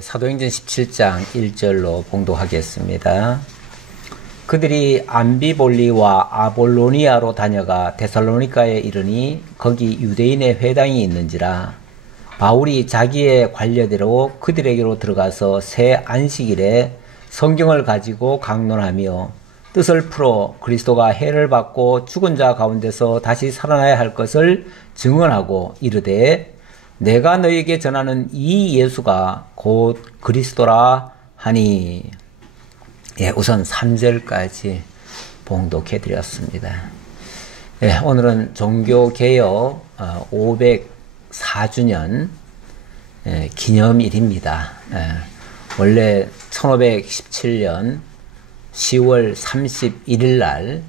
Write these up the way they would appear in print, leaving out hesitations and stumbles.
사도행전 17장 1절로 봉독하겠습니다. 그들이 암비볼리와 아볼로니아로 다녀가 데살로니가에 이르니 거기 유대인의 회당이 있는지라. 바울이 자기의 관례대로 그들에게로 들어가서 새 안식일에 성경을 가지고 강론하며 뜻을 풀어 그리스도가 해를 받고 죽은 자 가운데서 다시 살아나야 할 것을 증언하고 이르되 내가 너에게 전하는 이 예수가 곧 그리스도라 하니. 우선 3절까지 봉독해 드렸습니다. 오늘은 종교개혁 504주년 기념일입니다. 원래 1517년 10월 31일 날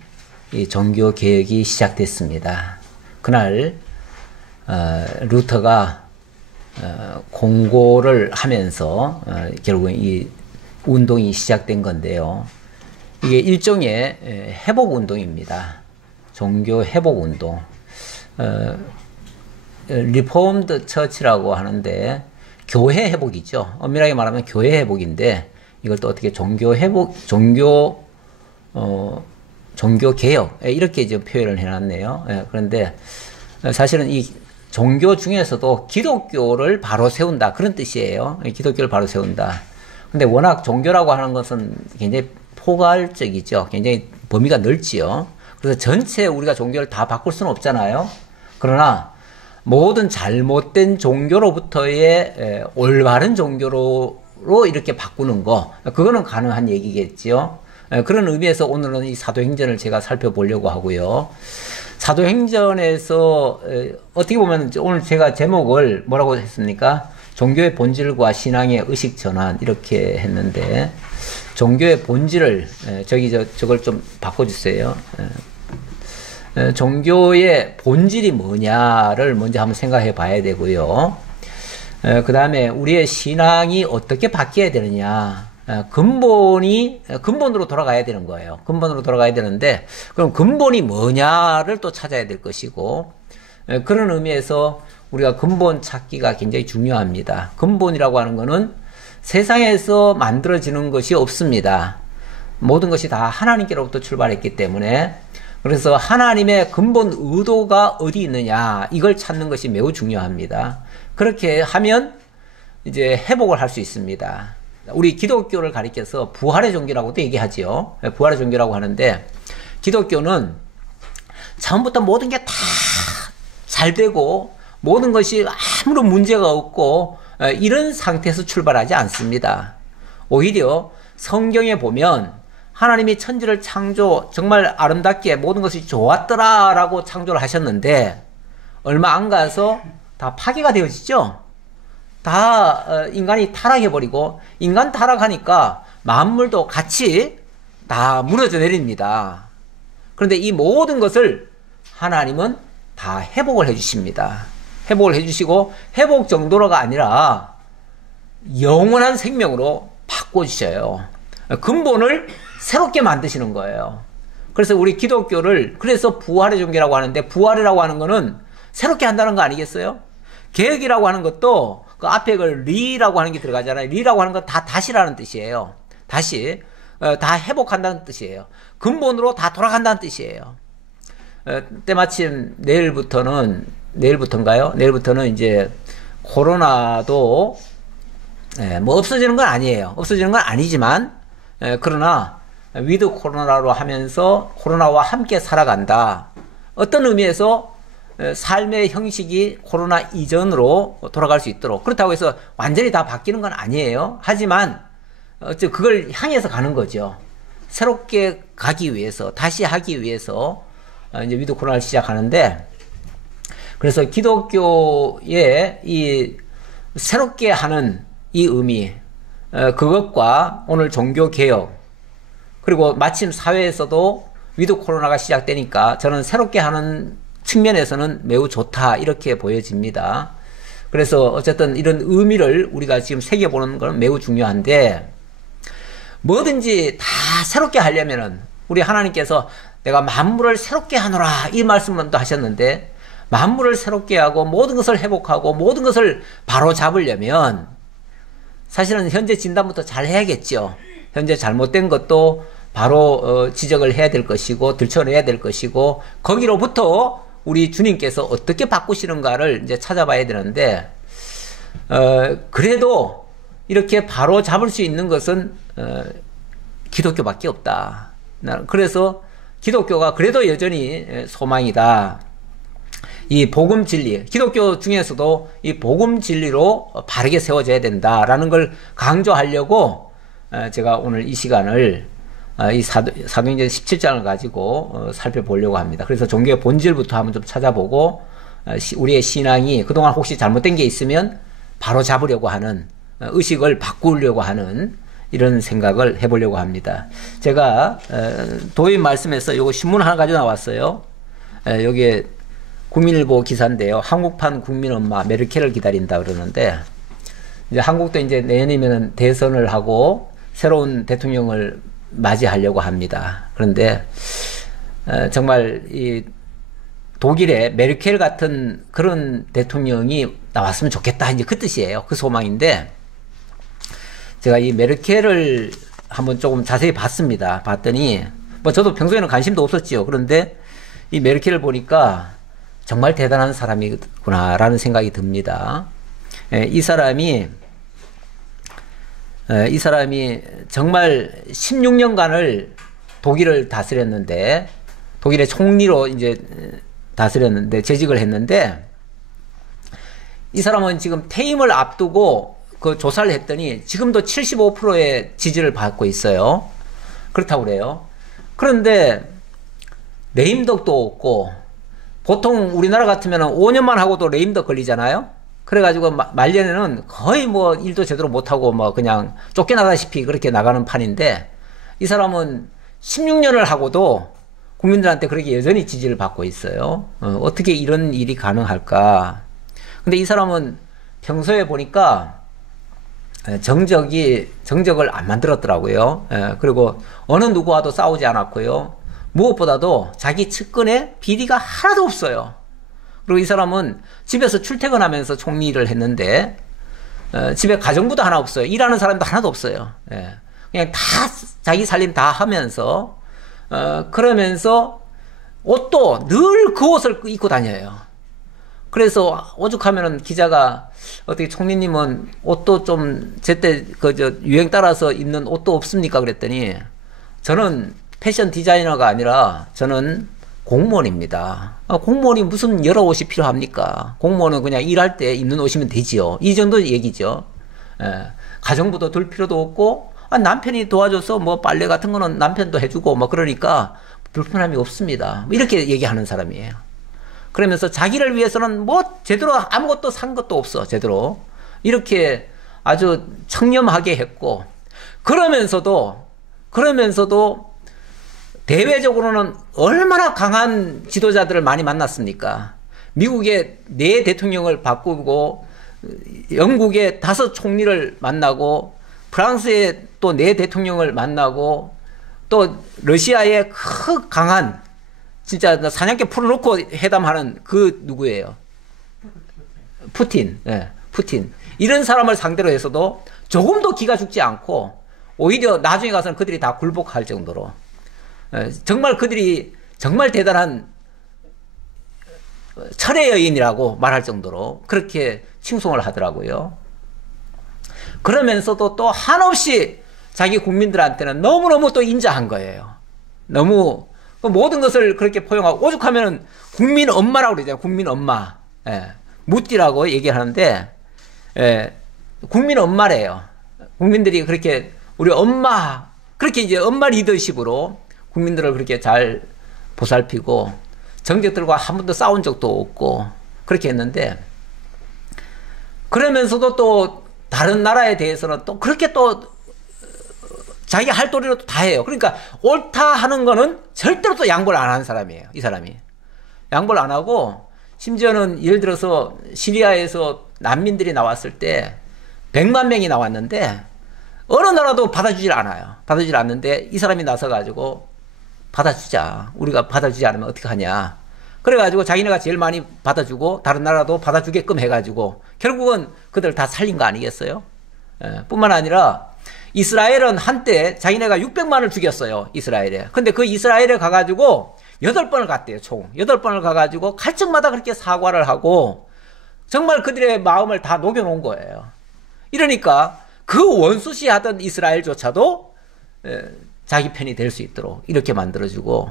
이 종교개혁이 시작됐습니다. 그날 루터가 공고를 하면서 결국 이 운동이 시작된 건데요. 이게 일종의 회복운동입니다. 종교 회복운동. 리폼드 처치라고 하는데 교회 회복이죠. 엄밀하게 말하면 교회 회복인데 이걸 또 어떻게 종교 회복, 종교 개혁 이렇게 이제 표현을 해놨네요. 그런데 사실은 이 종교 중에서도 기독교를 바로 세운다 그런 뜻이에요. 기독교를 바로 세운다. 근데 워낙 종교라고 하는 것은 굉장히 포괄적이죠. 굉장히 범위가 넓지요. 그래서 전체 우리가 종교를 다 바꿀 수는 없잖아요. 그러나 모든 잘못된 종교로부터의 올바른 종교로 이렇게 바꾸는 거, 그거는 가능한 얘기겠지요. 그런 의미에서 오늘은 이 사도행전을 제가 살펴보려고 하고요. 사도행전에서 어떻게 보면 오늘 제가 제목을 뭐라고 했습니까? 종교의 본질과 신앙의 의식 전환 이렇게 했는데 종교의 본질을 저걸 좀 바꿔주세요. 종교의 본질이 뭐냐를 먼저 한번 생각해 봐야 되고요. 그 다음에 우리의 신앙이 어떻게 바뀌어야 되느냐. 근본으로 돌아가야 되는 거예요. 근본으로 돌아가야 되는데, 그럼 근본이 뭐냐를 또 찾아야 될 것이고, 그런 의미에서 우리가 근본 찾기가 굉장히 중요합니다. 근본이라고 하는 거는 세상에서 만들어지는 것이 없습니다. 모든 것이 다 하나님께로부터 출발했기 때문에, 그래서 하나님의 근본 의도가 어디 있느냐, 이걸 찾는 것이 매우 중요합니다. 그렇게 하면 이제 회복을 할 수 있습니다. 우리 기독교를 가리켜서 부활의 종교라고도 얘기하지요. 부활의 종교라고 하는데, 기독교는 처음부터 모든 게 다 잘 되고 모든 것이 아무런 문제가 없고 이런 상태에서 출발하지 않습니다. 오히려 성경에 보면 하나님이 천지를 정말 아름답게 모든 것이 좋았더라라고 창조를 하셨는데 얼마 안 가서 다 파괴가 되어지죠. 다 인간이 타락해버리고 인간 타락하니까 만물도 같이 다 무너져 내립니다. 그런데 이 모든 것을 하나님은 다 회복을 해주십니다. 회복을 해주시고 회복 정도로가 아니라 영원한 생명으로 바꿔주셔요. 근본을 새롭게 만드시는 거예요. 그래서 우리 기독교를 그래서 부활의 종교라고 하는데, 부활이라고 하는 거는 새롭게 한다는 거 아니겠어요? 개혁이라고 하는 것도 그 앞에 그 리라고 하는 게 들어가잖아요. 리라고 하는 건 다 다시라는 뜻이에요. 다시 다 회복한다는 뜻이에요. 근본으로 다 돌아간다는 뜻이에요. 때마침 내일부터인가요? 내일부터는 이제 코로나도 뭐 없어지는 건 아니에요. 없어지는 건 아니지만 그러나 위드 코로나로 하면서 코로나와 함께 살아간다. 어떤 의미에서 삶의 형식이 코로나 이전으로 돌아갈 수 있도록, 그렇다고 해서 완전히 다 바뀌는 건 아니에요. 하지만 그걸 향해서 가는 거죠. 새롭게 가기 위해서, 다시 하기 위해서 이제 위드 코로나를 시작하는데, 그래서 기독교의 이 새롭게 하는 이 의미, 그것과 오늘 종교 개혁, 그리고 마침 사회에서도 위드 코로나가 시작되니까 저는 새롭게 하는 측면에서는 매우 좋다 이렇게 보여집니다. 그래서 어쨌든 이런 의미를 우리가 지금 새겨보는 건 매우 중요한데, 뭐든지 다 새롭게 하려면은 우리 하나님께서 내가 만물을 새롭게 하노라 이 말씀만 또 하셨는데, 만물을 새롭게 하고 모든 것을 회복하고 모든 것을 바로 잡으려면 사실은 현재 진단부터 잘 해야겠죠. 현재 잘못된 것도 바로 지적을 해야 될 것이고 들춰내야 될 것이고 거기로부터 우리 주님께서 어떻게 바꾸시는가를 이제 찾아봐야 되는데 그래도 이렇게 바로 잡을 수 있는 것은 기독교밖에 없다. 그래서 기독교가 그래도 여전히 소망이다. 이 복음 진리, 기독교 중에서도 이 복음 진리로 바르게 세워져야 된다라는 걸 강조하려고 제가 오늘 이 시간을 이 사도행전 17장을 가지고 살펴보려고 합니다. 그래서 종교의 본질부터 한번 좀 찾아보고 우리의 신앙이 그동안 혹시 잘못된 게 있으면 바로 잡으려고 하는 의식을 바꾸려고 하는 이런 생각을 해보려고 합니다. 제가 도입 말씀에서 요거 신문 하나 가지고 나왔어요. 여기에 국민일보 기사인데요. 한국판 국민 엄마 메르켈을 기다린다 그러는데 이제 한국도 이제 내년이면 대선을 하고 새로운 대통령을 맞이하려고 합니다. 그런데 정말 이 독일의 메르켈 같은 그런 대통령이 나왔으면 좋겠다 이제 그 뜻이에요. 그 소망인데 제가 이 메르켈을 한번 조금 자세히 봤습니다. 봤더니 뭐 저도 평소에는 관심도 없었지요. 그런데 이 메르켈을 보니까 정말 대단한 사람이구나라는 생각이 듭니다. 이 사람이 정말 16년간을 독일을 다스렸는데 독일의 총리로 이제 다스렸는데 재직을 했는데 이 사람은 지금 퇴임을 앞두고 그 조사를 했더니 지금도 75%의 지지를 받고 있어요. 그렇다고 그래요. 그런데 레임덕도 없고 보통 우리나라 같으면 5년만 하고도 레임덕 걸리잖아요. 그래가지고 말년에는 거의 뭐 일도 제대로 못하고 뭐 그냥 쫓겨나다시피 그렇게 나가는 판인데 이 사람은 16년을 하고도 국민들한테 그렇게 여전히 지지를 받고 있어요. 어떻게 이런 일이 가능할까? 근데 이 사람은 평소에 보니까 정적을 안 만들었더라고요. 그리고 어느 누구와도 싸우지 않았고요. 무엇보다도 자기 측근에 비리가 하나도 없어요. 그리고 이 사람은 집에서 출퇴근하면서 총리를 했는데 집에 가정부도 하나 없어요. 일하는 사람도 하나도 없어요. 그냥 다 자기 살림 다 하면서 그러면서 옷도 늘 그 옷을 입고 다녀요. 그래서 오죽하면은 기자가 어떻게 총리님은 옷도 좀 제때 유행 따라서 입는 옷도 없습니까? 그랬더니 저는 패션 디자이너가 아니라 저는 공무원입니다. 공무원이 무슨 여러 옷이 필요합니까? 공무원은 그냥 일할 때 입는 옷이면 되지요. 이 정도 얘기죠. 가정부도 둘 필요도 없고 남편이 도와줘서 뭐 빨래 같은 거는 남편도 해주고 뭐 그러니까 불편함이 없습니다. 이렇게 얘기하는 사람이에요. 그러면서 자기를 위해서는 뭐 제대로 아무것도 산 것도 없어. 제대로 이렇게 아주 청렴하게 했고 그러면서도 대외적으로는 얼마나 강한 지도자들을 많이 만났습니까? 미국의 4 대통령을 바꾸고 영국의 5 총리를 만나고 프랑스의 또 4 대통령을 만나고 또 러시아의 강한 진짜 사냥개 풀어놓고 회담하는 그 누구예요? 푸틴. 푸틴. 이런 사람을 상대로 해서도 조금도 기가 죽지 않고 오히려 나중에 가서는 그들이 다 굴복할 정도로 정말 그들이 정말 대단한 철의 여인이라고 말할 정도로 그렇게 칭송을 하더라고요. 그러면서도 또 한없이 자기 국민들한테는 너무너무 또 인자한 거예요. 너무 모든 것을 그렇게 포용하고 오죽하면 국민 엄마라고 그러잖아요. 국민 엄마. 무띠라고 얘기하는데 국민 엄마래요. 국민들이 그렇게 우리 엄마 그렇게 이제 엄마 리더십으로 국민들을 그렇게 잘 보살피고 정적들과 한 번도 싸운 적도 없고 그렇게 했는데 그러면서도 또 다른 나라에 대해서는 또 그렇게 또 자기 할 도리로 또 다 해요. 그러니까 옳다 하는 거는 절대로 또 양보를 안 하는 사람이에요. 이 사람이. 양보를 안 하고 심지어는 예를 들어서 시리아에서 난민들이 나왔을 때 100만 명이 나왔는데 어느 나라도 받아주질 않아요. 받아주질 않는데 이 사람이 나서가지고 받아주자. 우리가 받아주지 않으면 어떻게 하냐. 그래가지고 자기네가 제일 많이 받아주고 다른 나라도 받아주게끔 해가지고 결국은 그들 다 살린 거 아니겠어요? 뿐만 아니라 이스라엘은 한때 자기네가 600만을 죽였어요. 이스라엘에. 근데 그 이스라엘에 가가지고 8번을 갔대요. 총 8번을 가가지고 갈증마다 그렇게 사과를 하고 정말 그들의 마음을 다 녹여놓은 거예요. 이러니까 그 원수시 하던 이스라엘조차도 자기 편이 될 수 있도록 이렇게 만들어주고,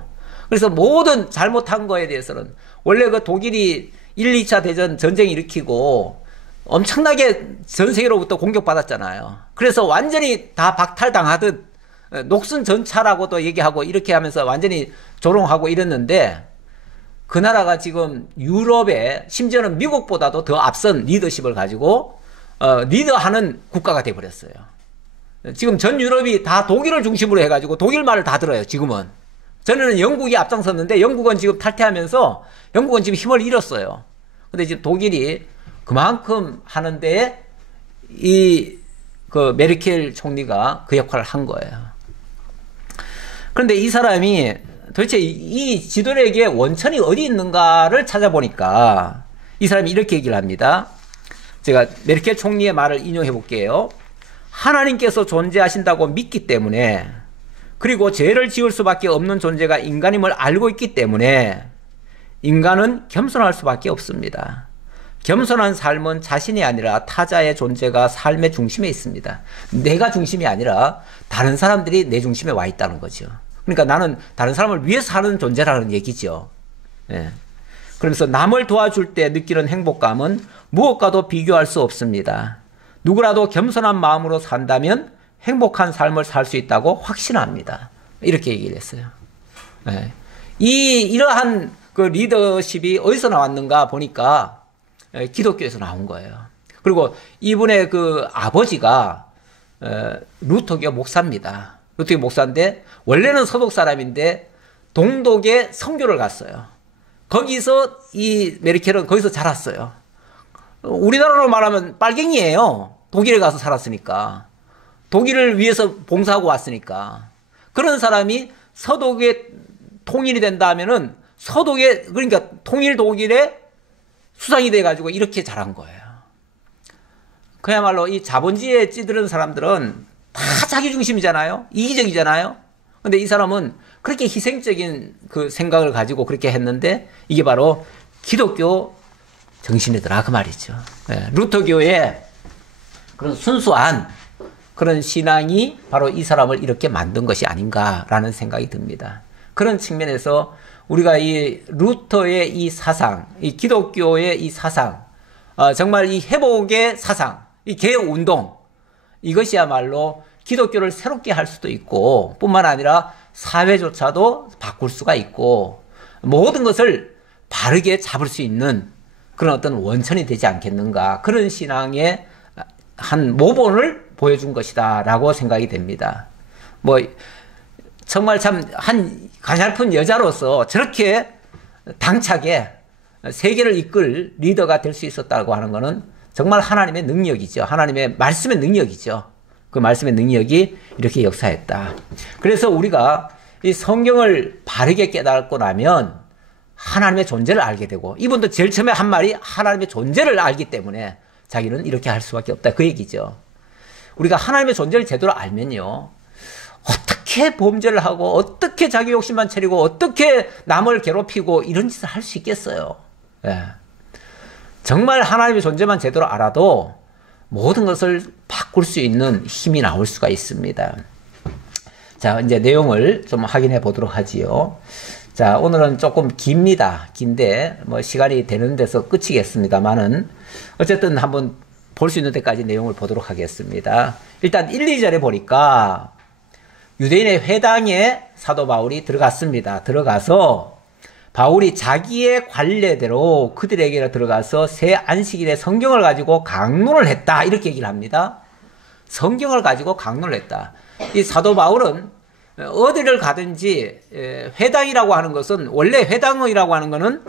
그래서 모든 잘못한 거에 대해서는 원래 그 독일이 1, 2차 대전 전쟁 일으키고 엄청나게 전 세계로부터 공격받았잖아요. 그래서 완전히 다 박탈당하듯 녹슨 전차라고도 얘기하고 이렇게 하면서 완전히 조롱하고 이랬는데, 그 나라가 지금 유럽에 심지어는 미국보다도 더 앞선 리더십을 가지고 리더하는 국가가 돼버렸어요. 지금 전 유럽이 다 독일을 중심으로 해가지고 독일 말을 다 들어요. 지금은 전에는 영국이 앞장섰는데 영국은 지금 탈퇴하면서 영국은 지금 힘을 잃었어요. 근데 지금 독일이 그만큼 하는데 그 메르켈 총리가 그 역할을 한 거예요. 그런데 이 사람이 도대체 이 지도력의 원천이 어디 있는가를 찾아보니까 이 사람이 이렇게 얘기를 합니다. 제가 메르켈 총리의 말을 인용해 볼게요. 하나님께서 존재하신다고 믿기 때문에, 그리고 죄를 지을 수밖에 없는 존재가 인간임을 알고 있기 때문에 인간은 겸손할 수밖에 없습니다. 겸손한 삶은 자신이 아니라 타자의 존재가 삶의 중심에 있습니다. 내가 중심이 아니라 다른 사람들이 내 중심에 와 있다는 거죠. 그러니까 나는 다른 사람을 위해서 사는 존재라는 얘기죠. 예. 그러면서 남을 도와줄 때 느끼는 행복감은 무엇과도 비교할 수 없습니다. 누구라도 겸손한 마음으로 산다면 행복한 삶을 살 수 있다고 확신합니다. 이렇게 얘기를 했어요. 예. 이러한 그 리더십이 어디서 나왔는가 보니까 기독교에서 나온 거예요. 그리고 이분의 그 아버지가 루터교 목사입니다. 루터교 목사인데 원래는 서독 사람인데 동독에 선교를 갔어요. 거기서 이 메르켈은 거기서 자랐어요. 우리나라로 말하면 빨갱이에요. 독일에 가서 살았으니까. 독일을 위해서 봉사하고 왔으니까. 그런 사람이 서독에 통일이 된다 하면은 서독에, 그러니까 통일 독일의 수상이 돼가지고 이렇게 자란 거예요. 그야말로 이 자본주의에 찌들은 사람들은 다 자기 중심이잖아요. 이기적이잖아요. 근데 이 사람은 그렇게 희생적인 그 생각을 가지고 그렇게 했는데 이게 바로 기독교 정신이더라 그 말이죠. 네. 루터교의 그런 순수한 그런 신앙이 바로 이 사람을 이렇게 만든 것이 아닌가라는 생각이 듭니다. 그런 측면에서 우리가 이 루터의 이 사상, 이 기독교의 이 사상, 정말 이 회복의 사상, 이 개혁운동, 이것이야말로 기독교를 새롭게 할 수도 있고 뿐만 아니라 사회조차도 바꿀 수가 있고 모든 것을 바르게 잡을 수 있는 그런 어떤 원천이 되지 않겠는가, 그런 신앙의 한 모본을 보여준 것이다 라고 생각이 됩니다. 뭐 정말 참 한 가냘픈 여자로서 저렇게 당차게 세계를 이끌 리더가 될 수 있었다고 하는 것은 정말 하나님의 능력이죠. 하나님의 말씀의 능력이죠. 그 말씀의 능력이 이렇게 역사했다. 그래서 우리가 이 성경을 바르게 깨닫고 나면 하나님의 존재를 알게 되고, 이분도 제일 처음에 한 말이 하나님의 존재를 알기 때문에 자기는 이렇게 할 수밖에 없다 그 얘기죠. 우리가 하나님의 존재를 제대로 알면요, 어떻게 범죄를 하고 어떻게 자기 욕심만 차리고 어떻게 남을 괴롭히고 이런 짓을 할 수 있겠어요. 예. 정말 하나님의 존재만 제대로 알아도 모든 것을 바꿀 수 있는 힘이 나올 수가 있습니다. 자, 이제 내용을 좀 확인해 보도록 하지요. 자, 오늘은 조금 깁니다. 긴데 뭐 시간이 되는 데서 끝이겠습니다만은 어쨌든 한번 볼 수 있는 데까지 내용을 보도록 하겠습니다. 일단 1, 2절에 보니까 유대인의 회당에 사도 바울이 들어갔습니다. 들어가서 바울이 자기의 관례대로 그들에게 들어가서 새 안식일에 성경을 가지고 강론을 했다, 이렇게 얘기를 합니다. 성경을 가지고 강론을 했다. 이 사도 바울은 어디를 가든지 회당이라고 하는 것은, 원래 회당이라고 하는 것은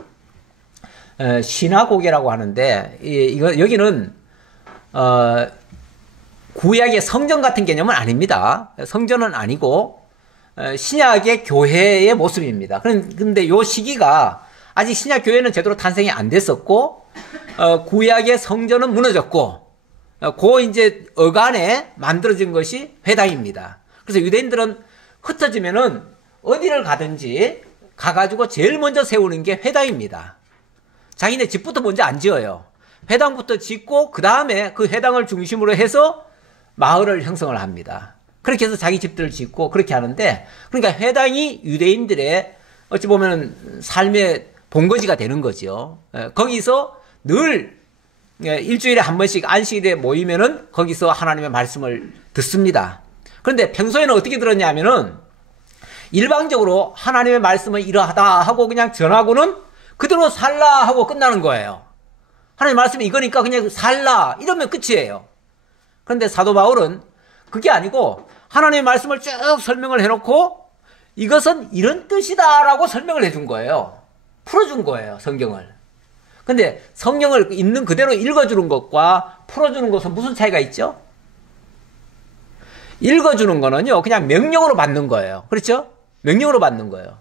시나고게라고 하는데, 여기는 구약의 성전 같은 개념은 아닙니다. 성전은 아니고 신약의 교회의 모습입니다. 그런데 요 시기가 아직 신약 교회는 제대로 탄생이 안 됐었고, 구약의 성전은 무너졌고, 그 이제 어간에 만들어진 것이 회당입니다. 그래서 유대인들은 흩어지면은 어디를 가든지 가가지고 제일 먼저 세우는 게 회당입니다. 자기네 집부터 먼저 안 지어요. 회당부터 짓고 그 다음에 그 회당을 중심으로 해서 마을을 형성을 합니다. 그렇게 해서 자기 집들을 짓고 그렇게 하는데, 그러니까 회당이 유대인들의 어찌 보면 삶의 본거지가 되는 거죠. 거기서 늘 일주일에 한 번씩 안식일에 모이면은 거기서 하나님의 말씀을 듣습니다. 그런데 평소에는 어떻게 들었냐면은 일방적으로 하나님의 말씀을 이러하다 하고 그냥 전하고는 그대로 살라 하고 끝나는 거예요. 하나님 말씀이 이거니까 그냥 살라 이러면 끝이에요. 그런데 사도 바울은 그게 아니고 하나님의 말씀을 쭉 설명을 해놓고 이것은 이런 뜻이다 라고 설명을 해준 거예요. 풀어준 거예요, 성경을. 근데 성경을 있는 그대로 읽어주는 것과 풀어주는 것은 무슨 차이가 있죠? 읽어주는 거는요, 그냥 명령으로 받는 거예요. 그렇죠? 명령으로 받는 거예요.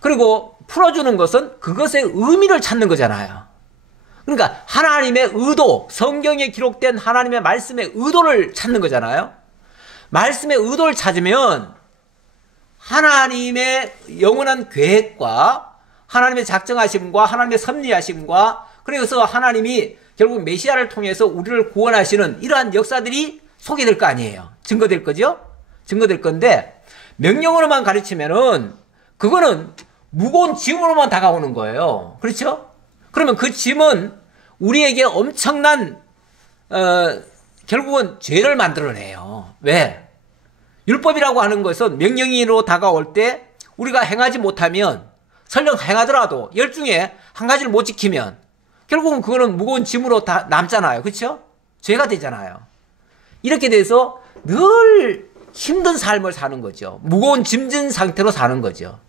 그리고 풀어주는 것은 그것의 의미를 찾는 거잖아요. 그러니까 하나님의 의도, 성경에 기록된 하나님의 말씀의 의도를 찾는 거잖아요. 말씀의 의도를 찾으면 하나님의 영원한 계획과 하나님의 작정하심과 하나님의 섭리하심과, 그래서 하나님이 결국 메시아를 통해서 우리를 구원하시는 이러한 역사들이 소개될 거 아니에요. 증거될 거죠? 증거될 건데, 명령으로만 가르치면은 그거는 무거운 짐으로만 다가오는 거예요. 그렇죠? 그러면 그 짐은 우리에게 엄청난 결국은 죄를 만들어내요. 왜? 율법이라고 하는 것은 명령으로 다가올 때 우리가 행하지 못하면, 설령 행하더라도 열 중에 한 가지를 못 지키면 결국은 그거는 무거운 짐으로 다 남잖아요. 그렇죠? 죄가 되잖아요. 이렇게 돼서 늘 힘든 삶을 사는 거죠. 무거운 짐진 상태로 사는 거죠.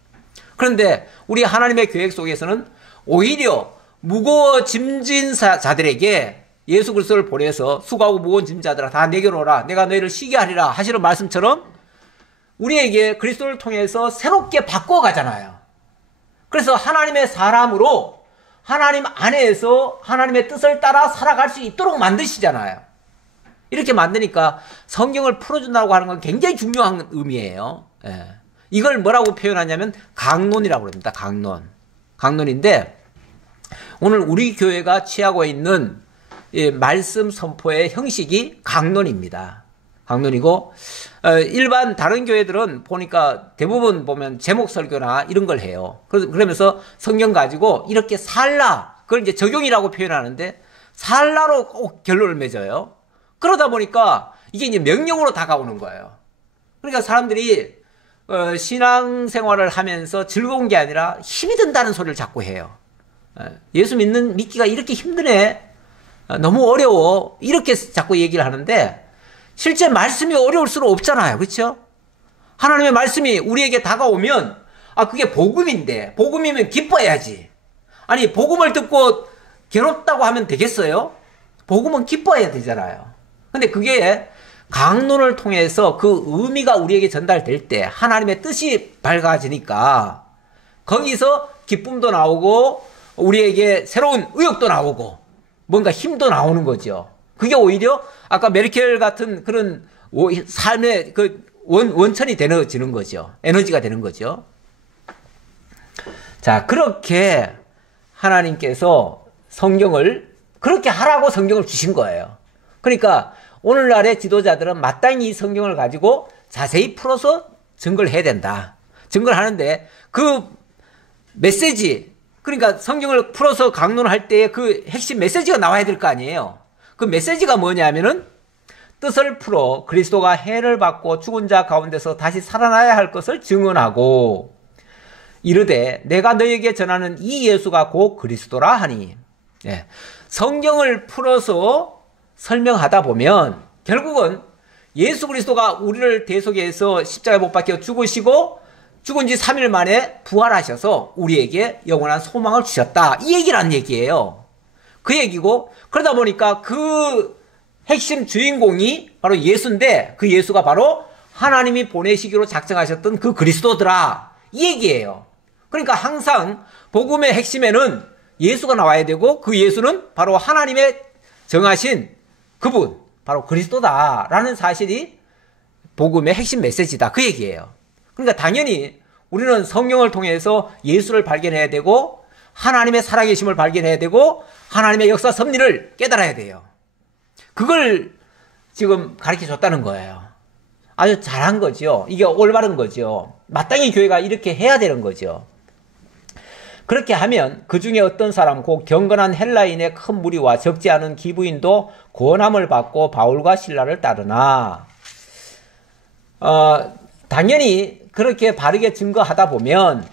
그런데 우리 하나님의 계획 속에서는 오히려 무거워 짐진 자들에게 예수 그리스도를 보내서 수고하고 무거운 짐자들아 다 내게로 오라, 내가 너희를 쉬게 하리라 하시는 말씀처럼 우리에게 그리스도를 통해서 새롭게 바꿔가잖아요. 그래서 하나님의 사람으로 하나님 안에서 하나님의 뜻을 따라 살아갈 수 있도록 만드시잖아요. 이렇게 만드니까 성경을 풀어준다고 하는 건 굉장히 중요한 의미예요. 예. 이걸 뭐라고 표현하냐면 강론이라고 그럽니다. 강론. 강론인데 오늘 우리 교회가 취하고 있는 말씀 선포의 형식이 강론입니다. 강론이고, 일반 다른 교회들은 보니까 대부분 보면 제목 설교나 이런 걸 해요. 그러면서 성경 가지고 이렇게 살라, 그걸 이제 적용이라고 표현하는데 살라로 꼭 결론을 맺어요. 그러다 보니까 이게 이제 명령으로 다가오는 거예요. 그러니까 사람들이 신앙생활을 하면서 즐거운 게 아니라 힘이 든다는 소리를 자꾸 해요. 예수 믿기가 이렇게 힘드네, 너무 어려워, 이렇게 자꾸 얘기를 하는데 실제 말씀이 어려울 수는 없잖아요. 그렇죠? 하나님의 말씀이 우리에게 다가오면 그게 복음인데, 복음이면 기뻐해야지. 아니, 복음을 듣고 괴롭다고 하면 되겠어요? 복음은 기뻐해야 되잖아요. 근데 그게 강론을 통해서 그 의미가 우리에게 전달될 때 하나님의 뜻이 밝아지니까 거기서 기쁨도 나오고 우리에게 새로운 의욕도 나오고 뭔가 힘도 나오는 거죠. 그게 오히려 아까 메르켈 같은 그런 삶의 그 원천이 되어지는 거죠. 에너지가 되는 거죠. 자, 그렇게 하나님께서 성경을 그렇게 하라고 성경을 주신 거예요. 그러니까 오늘날의 지도자들은 마땅히 이 성경을 가지고 자세히 풀어서 증거를 해야 된다. 증거를 하는데 그 메시지, 그러니까 성경을 풀어서 강론할 때의 그 핵심 메시지가 나와야 될 거 아니에요. 그 메시지가 뭐냐면은 뜻을 풀어 그리스도가 해를 받고 죽은 자 가운데서 다시 살아나야 할 것을 증언하고 이르되 내가 너에게 전하는 이 예수가 곧 그리스도라 하니. 예. 성경을 풀어서 설명하다 보면 결국은 예수 그리스도가 우리를 대속해서 십자가에 못 박혀 죽으시고 죽은 지 3일 만에 부활하셔서 우리에게 영원한 소망을 주셨다, 이 얘기라는 얘기예요. 그 얘기고, 그러다 보니까 그 핵심 주인공이 바로 예수인데 그 예수가 바로 하나님이 보내시기로 작정하셨던 그 그리스도더라, 이 얘기예요. 그러니까 항상 복음의 핵심에는 예수가 나와야 되고 그 예수는 바로 하나님의 정하신 그분, 바로 그리스도다라는 사실이 복음의 핵심 메시지다. 그 얘기예요. 그러니까 당연히 우리는 성령을 통해서 예수를 발견해야 되고 하나님의 살아계심을 발견해야 되고 하나님의 역사 섭리를 깨달아야 돼요. 그걸 지금 가르쳐 줬다는 거예요. 아주 잘한 거죠. 이게 올바른 거죠. 마땅히 교회가 이렇게 해야 되는 거죠. 그렇게 하면 그 중에 어떤 사람, 곧 경건한 헬라인의 큰 무리와 적지 않은 기부인도 권함을 받고 바울과 실라를 따르나. 당연히 그렇게 바르게 증거하다 보면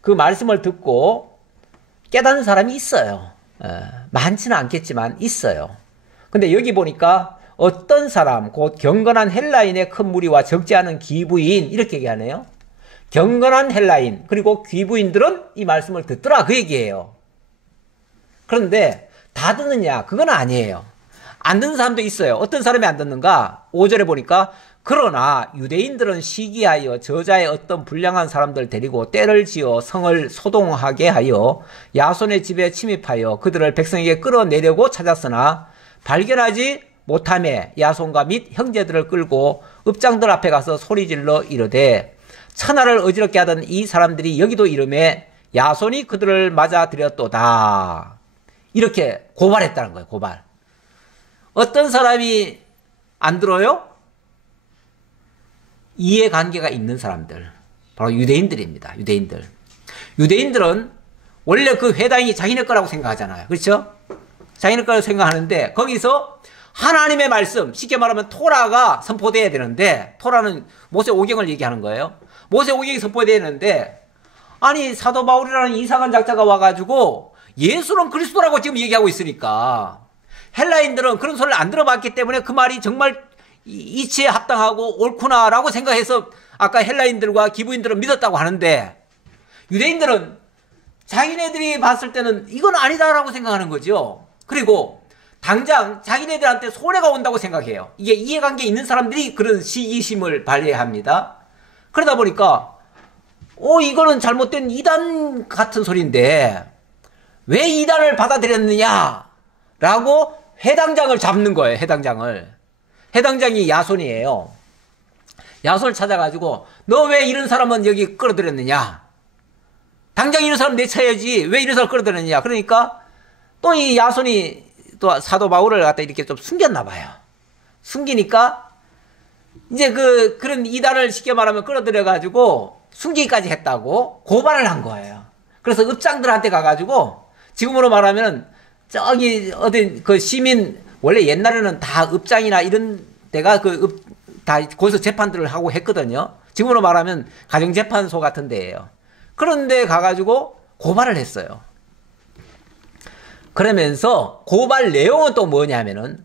그 말씀을 듣고 깨닫는 사람이 있어요. 많지는 않겠지만 있어요. 근데 여기 보니까 어떤 사람, 곧 경건한 헬라인의 큰 무리와 적지 않은 기부인, 이렇게 얘기하네요. 경건한 헬라인, 그리고 귀부인들은 이 말씀을 듣더라, 그 얘기예요. 그런데 다 듣느냐? 그건 아니에요. 안 듣는 사람도 있어요. 어떤 사람이 안 듣는가? 5절에 보니까 그러나 유대인들은 시기하여 저자의 어떤 불량한 사람들 데리고 때를 지어 성을 소동하게 하여 야손의 집에 침입하여 그들을 백성에게 끌어내려고 찾았으나 발견하지 못하며 야손과 및 형제들을 끌고 읍장들 앞에 가서 소리질러 이르되 천하를 어지럽게 하던 이 사람들이 여기도 이름에 야손이 그들을 맞아들였도다. 이렇게 고발했다는 거예요. 고발. 어떤 사람이 안 들어요? 이해관계가 있는 사람들, 바로 유대인들입니다. 유대인들. 유대인들은 원래 그 회당이 자기네 거라고 생각하잖아요. 그렇죠? 자기네 거라고 생각하는데 거기서 하나님의 말씀, 쉽게 말하면 토라가 선포돼야 되는데, 토라는 모세 오경을 얘기하는 거예요. 모세 오경이 선포돼야 되는데, 아니 사도 바울이라는 이상한 작자가 와가지고 예수는 그리스도라고 지금 얘기하고 있으니까 헬라인들은 그런 소리를 안 들어봤기 때문에 그 말이 정말 이치에 합당하고 옳구나라고 생각해서 아까 헬라인들과 기부인들은 믿었다고 하는데, 유대인들은 자기네들이 봤을 때는 이건 아니다라고 생각하는 거죠. 그리고 당장 자기네들한테 손해가 온다고 생각해요. 이게 이해관계 있는 사람들이 그런 시기심을 발휘해야 합니다. 그러다 보니까 이거는 잘못된 이단 같은 소리인데 왜 이단을 받아들였느냐 라고 해당장을 잡는 거예요. 해당장이 야손이에요. 야손을 찾아가지고 너 왜 이런 사람은 여기 끌어들였느냐, 당장 이런 사람 내쳐야지 왜 이런 사람 끌어들였느냐. 그러니까 또 이 야손이 또 사도 바울을 갖다 이렇게 좀 숨겼나 봐요. 숨기니까 이제 그런 이단을 쉽게 말하면 끌어들여가지고 숨기기까지 했다고 고발을 한 거예요. 그래서 읍장들한테 가가지고, 지금으로 말하면 저기 어디 그 시민, 원래 옛날에는 다 읍장이나 이런 데가 다 거기서 재판들을 하고 했거든요. 지금으로 말하면 가정재판소 같은 데예요. 그런데 가가지고 고발을 했어요. 그러면서 고발 내용은 또 뭐냐면은,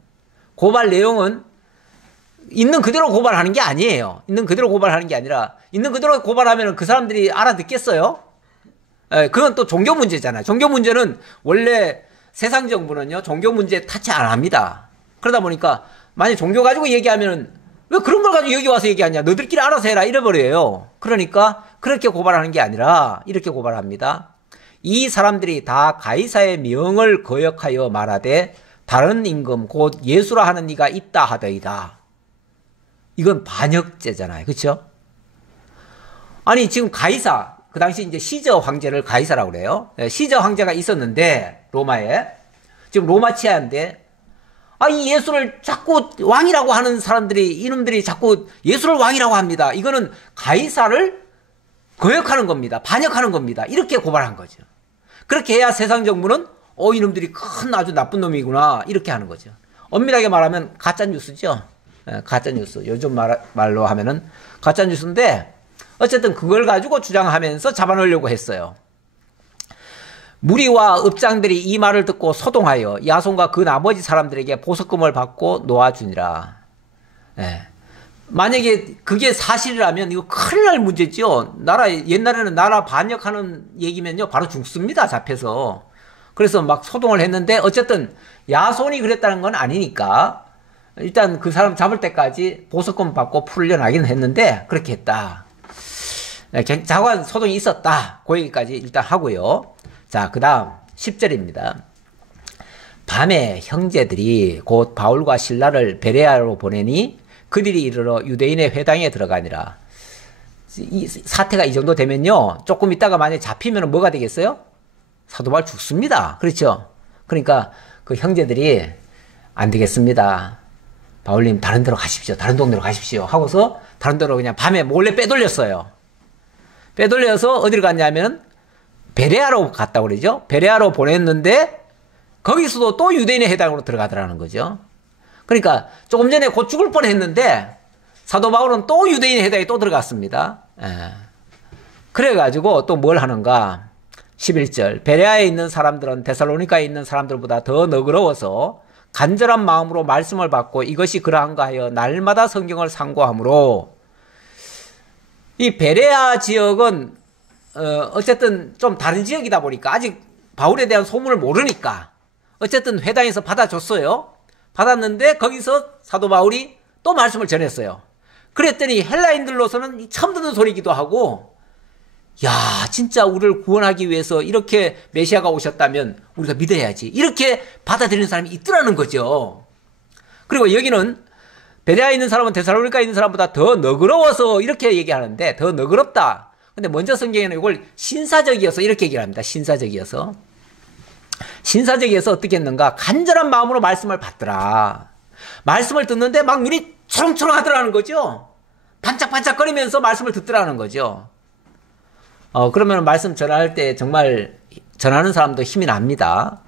고발 내용은 있는 그대로 고발하는 게 아니에요. 있는 그대로 고발하는 게 아니라, 있는 그대로 고발하면은 그 사람들이 알아듣겠어요? 그건 또 종교 문제잖아요. 종교 문제는 원래 세상 정부는요, 종교 문제 타치 안 합니다. 그러다 보니까 만약 종교 가지고 얘기하면은 왜 그런 걸 가지고 여기 와서 얘기하냐, 너들끼리 알아서 해라 이래버려요. 그러니까 그렇게 고발하는 게 아니라 이렇게 고발합니다. 이 사람들이 다 가이사의 명을 거역하여 말하되 다른 임금 곧 예수라 하는 이가 있다 하더이다. 이건 반역죄잖아요. 그렇죠? 아니 지금 가이사, 그 당시 이제 시저 황제를 가이사라고 그래요. 시저 황제가 있었는데 로마에, 지금 로마 치하인데, 이 예수를 자꾸 왕이라고 하는 사람들이, 이놈들이 자꾸 예수를 왕이라고 합니다. 이거는 가이사를 거역하는 겁니다. 반역하는 겁니다. 이렇게 고발한 거죠. 그렇게 해야 세상 정부는 이놈들이 큰 아주 나쁜 놈이구나 이렇게 하는 거죠. 엄밀하게 말하면 가짜 뉴스죠. 가짜 뉴스. 요즘 말로 하면은 가짜 뉴스인데, 어쨌든 그걸 가지고 주장하면서 잡아넣으려고 했어요. 무리와 읍장들이 이 말을 듣고 소동하여 야손과 그 나머지 사람들에게 보석금을 받고 놓아주니라. 만약에 그게 사실이라면 이거 큰일 날 문제죠. 옛날에는 나라 반역하는 얘기면요 바로 죽습니다. 잡혀서. 그래서 막 소동을 했는데, 어쨌든 야손이 그랬다는 건 아니니까 일단 그 사람 잡을 때까지 보석금 받고 풀려나긴 했는데 그렇게 했다. 자관 소동이 있었다. 그 얘기까지 일단 하고요. 자, 그 다음 10절입니다. 밤에 형제들이 곧 바울과 실라를 베레아로 보내니 그들이 이르러 유대인의 회당에 들어가니라. 이 사태가 이 정도 되면요, 조금 있다가 만약에 잡히면 뭐가 되겠어요? 사도 바울 죽습니다. 그렇죠? 그러니까 그 형제들이 안 되겠습니다. 바울님 다른 데로 가십시오. 다른 동네로 가십시오. 하고서 다른 데로 그냥 밤에 몰래 빼돌렸어요. 빼돌려서 어디로 갔냐면 베레아로 갔다고 그러죠. 베레아로 보냈는데 거기서도 또 유대인의 회당으로 들어가더라는 거죠. 그러니까 조금 전에 곧 죽을 뻔했는데 사도 바울은 또 유대인의 회당에 또 들어갔습니다. 그래가지고 또 뭘 하는가? 11절 베레아에 있는 사람들은 데살로니가에 있는 사람들보다 더 너그러워서 간절한 마음으로 말씀을 받고 이것이 그러한가 하여 날마다 성경을 상고하므로, 이 베레아 지역은 어쨌든 좀 다른 지역이다 보니까 아직 바울에 대한 소문을 모르니까 어쨌든 회당에서 받아줬어요. 받았는데 거기서 사도 바울이 또 말씀을 전했어요. 그랬더니 헬라인들로서는 처음 듣는 소리이기도 하고, 야, 진짜 우리를 구원하기 위해서 이렇게 메시아가 오셨다면 우리가 믿어야지, 이렇게 받아들이는 사람이 있더라는 거죠. 그리고 여기는 베레아에 있는 사람은 데살로니가에 있는 사람보다 더 너그러워서 이렇게 얘기하는데, 더 너그럽다. 근데 먼저 성경에는 이걸 신사적이어서 이렇게 얘기를 합니다. 신사적이어서 어떻게 했는가? 간절한 마음으로 말씀을 받더라. 말씀을 듣는데 막 눈이 초롱초롱 하더라는 거죠. 반짝반짝거리면서 말씀을 듣더라는 거죠. 그러면 말씀 전할 때 정말 전하는 사람도 힘이 납니다.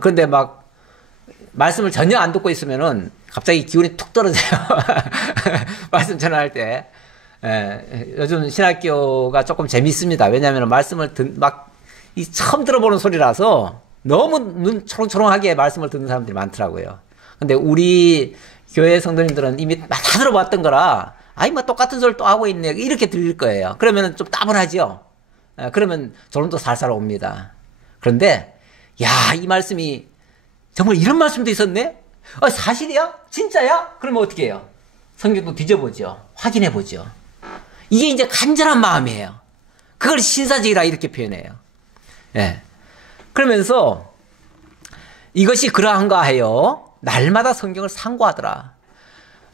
그런데 막 말씀을 전혀 안 듣고 있으면은 갑자기 기운이 툭 떨어져요. 말씀 전할 때. 요즘 신학교가 조금 재밌습니다. 왜냐하면 말씀을 처음 들어보는 소리라서 너무 눈 초롱초롱하게 말씀을 듣는 사람들이 많더라고요. 근데 우리 교회 성도님들은 이미 다 들어봤던 거라, 아이, 뭐 똑같은 소리 또 하고 있네, 이렇게 들릴 거예요. 그러면 좀 따분하죠. 그러면 졸음도 살살 옵니다. 그런데 야, 이 말씀이 정말 이런 말씀도 있었네? 사실이야? 진짜야? 그러면 어떻게 해요? 성경도 뒤져보죠. 확인해보죠. 이게 이제 간절한 마음이에요. 그걸 신사적이라 이렇게 표현해요. 그러면서 이것이 그러한가 하여 날마다 성경을 상고하더라.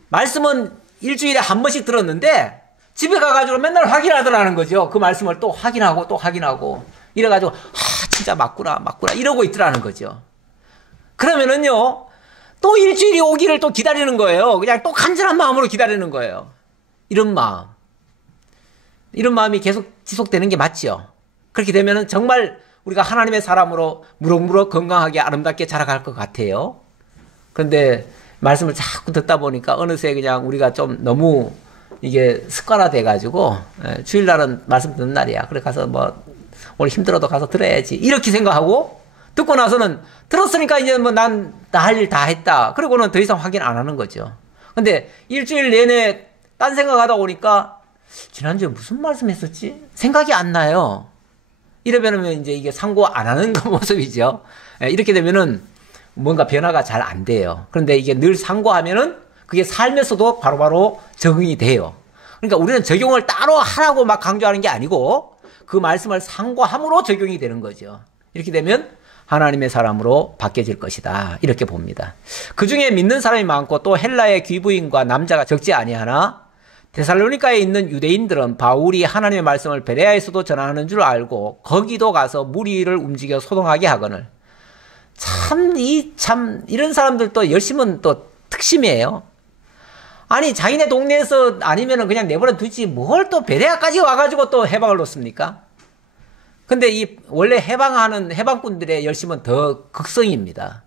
말씀은 일주일에 한 번씩 들었는데 집에 가가지고 맨날 확인하더라는 거죠. 그 말씀을 또 확인하고 또 확인하고 이래가지고 진짜 맞구나 이러고 있더라는 거죠. 그러면은요, 또 일주일이 오기를 또 기다리는 거예요. 그냥 또 간절한 마음으로 기다리는 거예요. 이런 마음이 계속 지속되는 게 맞죠. 그렇게 되면은 정말 우리가 하나님의 사람으로 무럭무럭 건강하게 아름답게 자라갈 것 같아요. 그런데 말씀을 자꾸 듣다 보니까 어느새 그냥 우리가 좀 너무 이게 습관화돼가지고, 주일날은 말씀 듣는 날이야. 그래 가서 뭐 오늘 힘들어도 가서 들어야지, 이렇게 생각하고, 듣고 나서는 들었으니까 이제 뭐 난 나 할 일 다 했다. 그리고는 더 이상 확인 안 하는 거죠. 근데 일주일 내내 딴 생각하다 보니까 지난주에 무슨 말씀 했었지? 생각이 안 나요. 이러면은 이제 이게 상고 안 하는 모습이죠. 이렇게 되면은 뭔가 변화가 잘 안 돼요. 그런데 이게 늘 상고하면은 그게 삶에서도 바로바로 적응이 돼요. 그러니까 우리는 적용을 따로 하라고 막 강조하는 게 아니고 그 말씀을 상고함으로 적용이 되는 거죠. 이렇게 되면 하나님의 사람으로 바뀌어질 것이다, 이렇게 봅니다. 그 중에 믿는 사람이 많고 또 헬라의 귀부인과 남자가 적지 아니하나 데살로니가에 있는 유대인들은 바울이 하나님의 말씀을 베레아에서도 전하는 줄 알고 거기도 가서 무리를 움직여 소동하게 하거늘. 이런 사람들도 열심은 또 특심이에요. 아니, 자기네 동네에서 아니면은 그냥 내버려 두지 뭘 또 베레아까지 와가지고 또 해방을 놓습니까? 근데 이 원래 해방하는 해방꾼들의 열심은 더 극성입니다.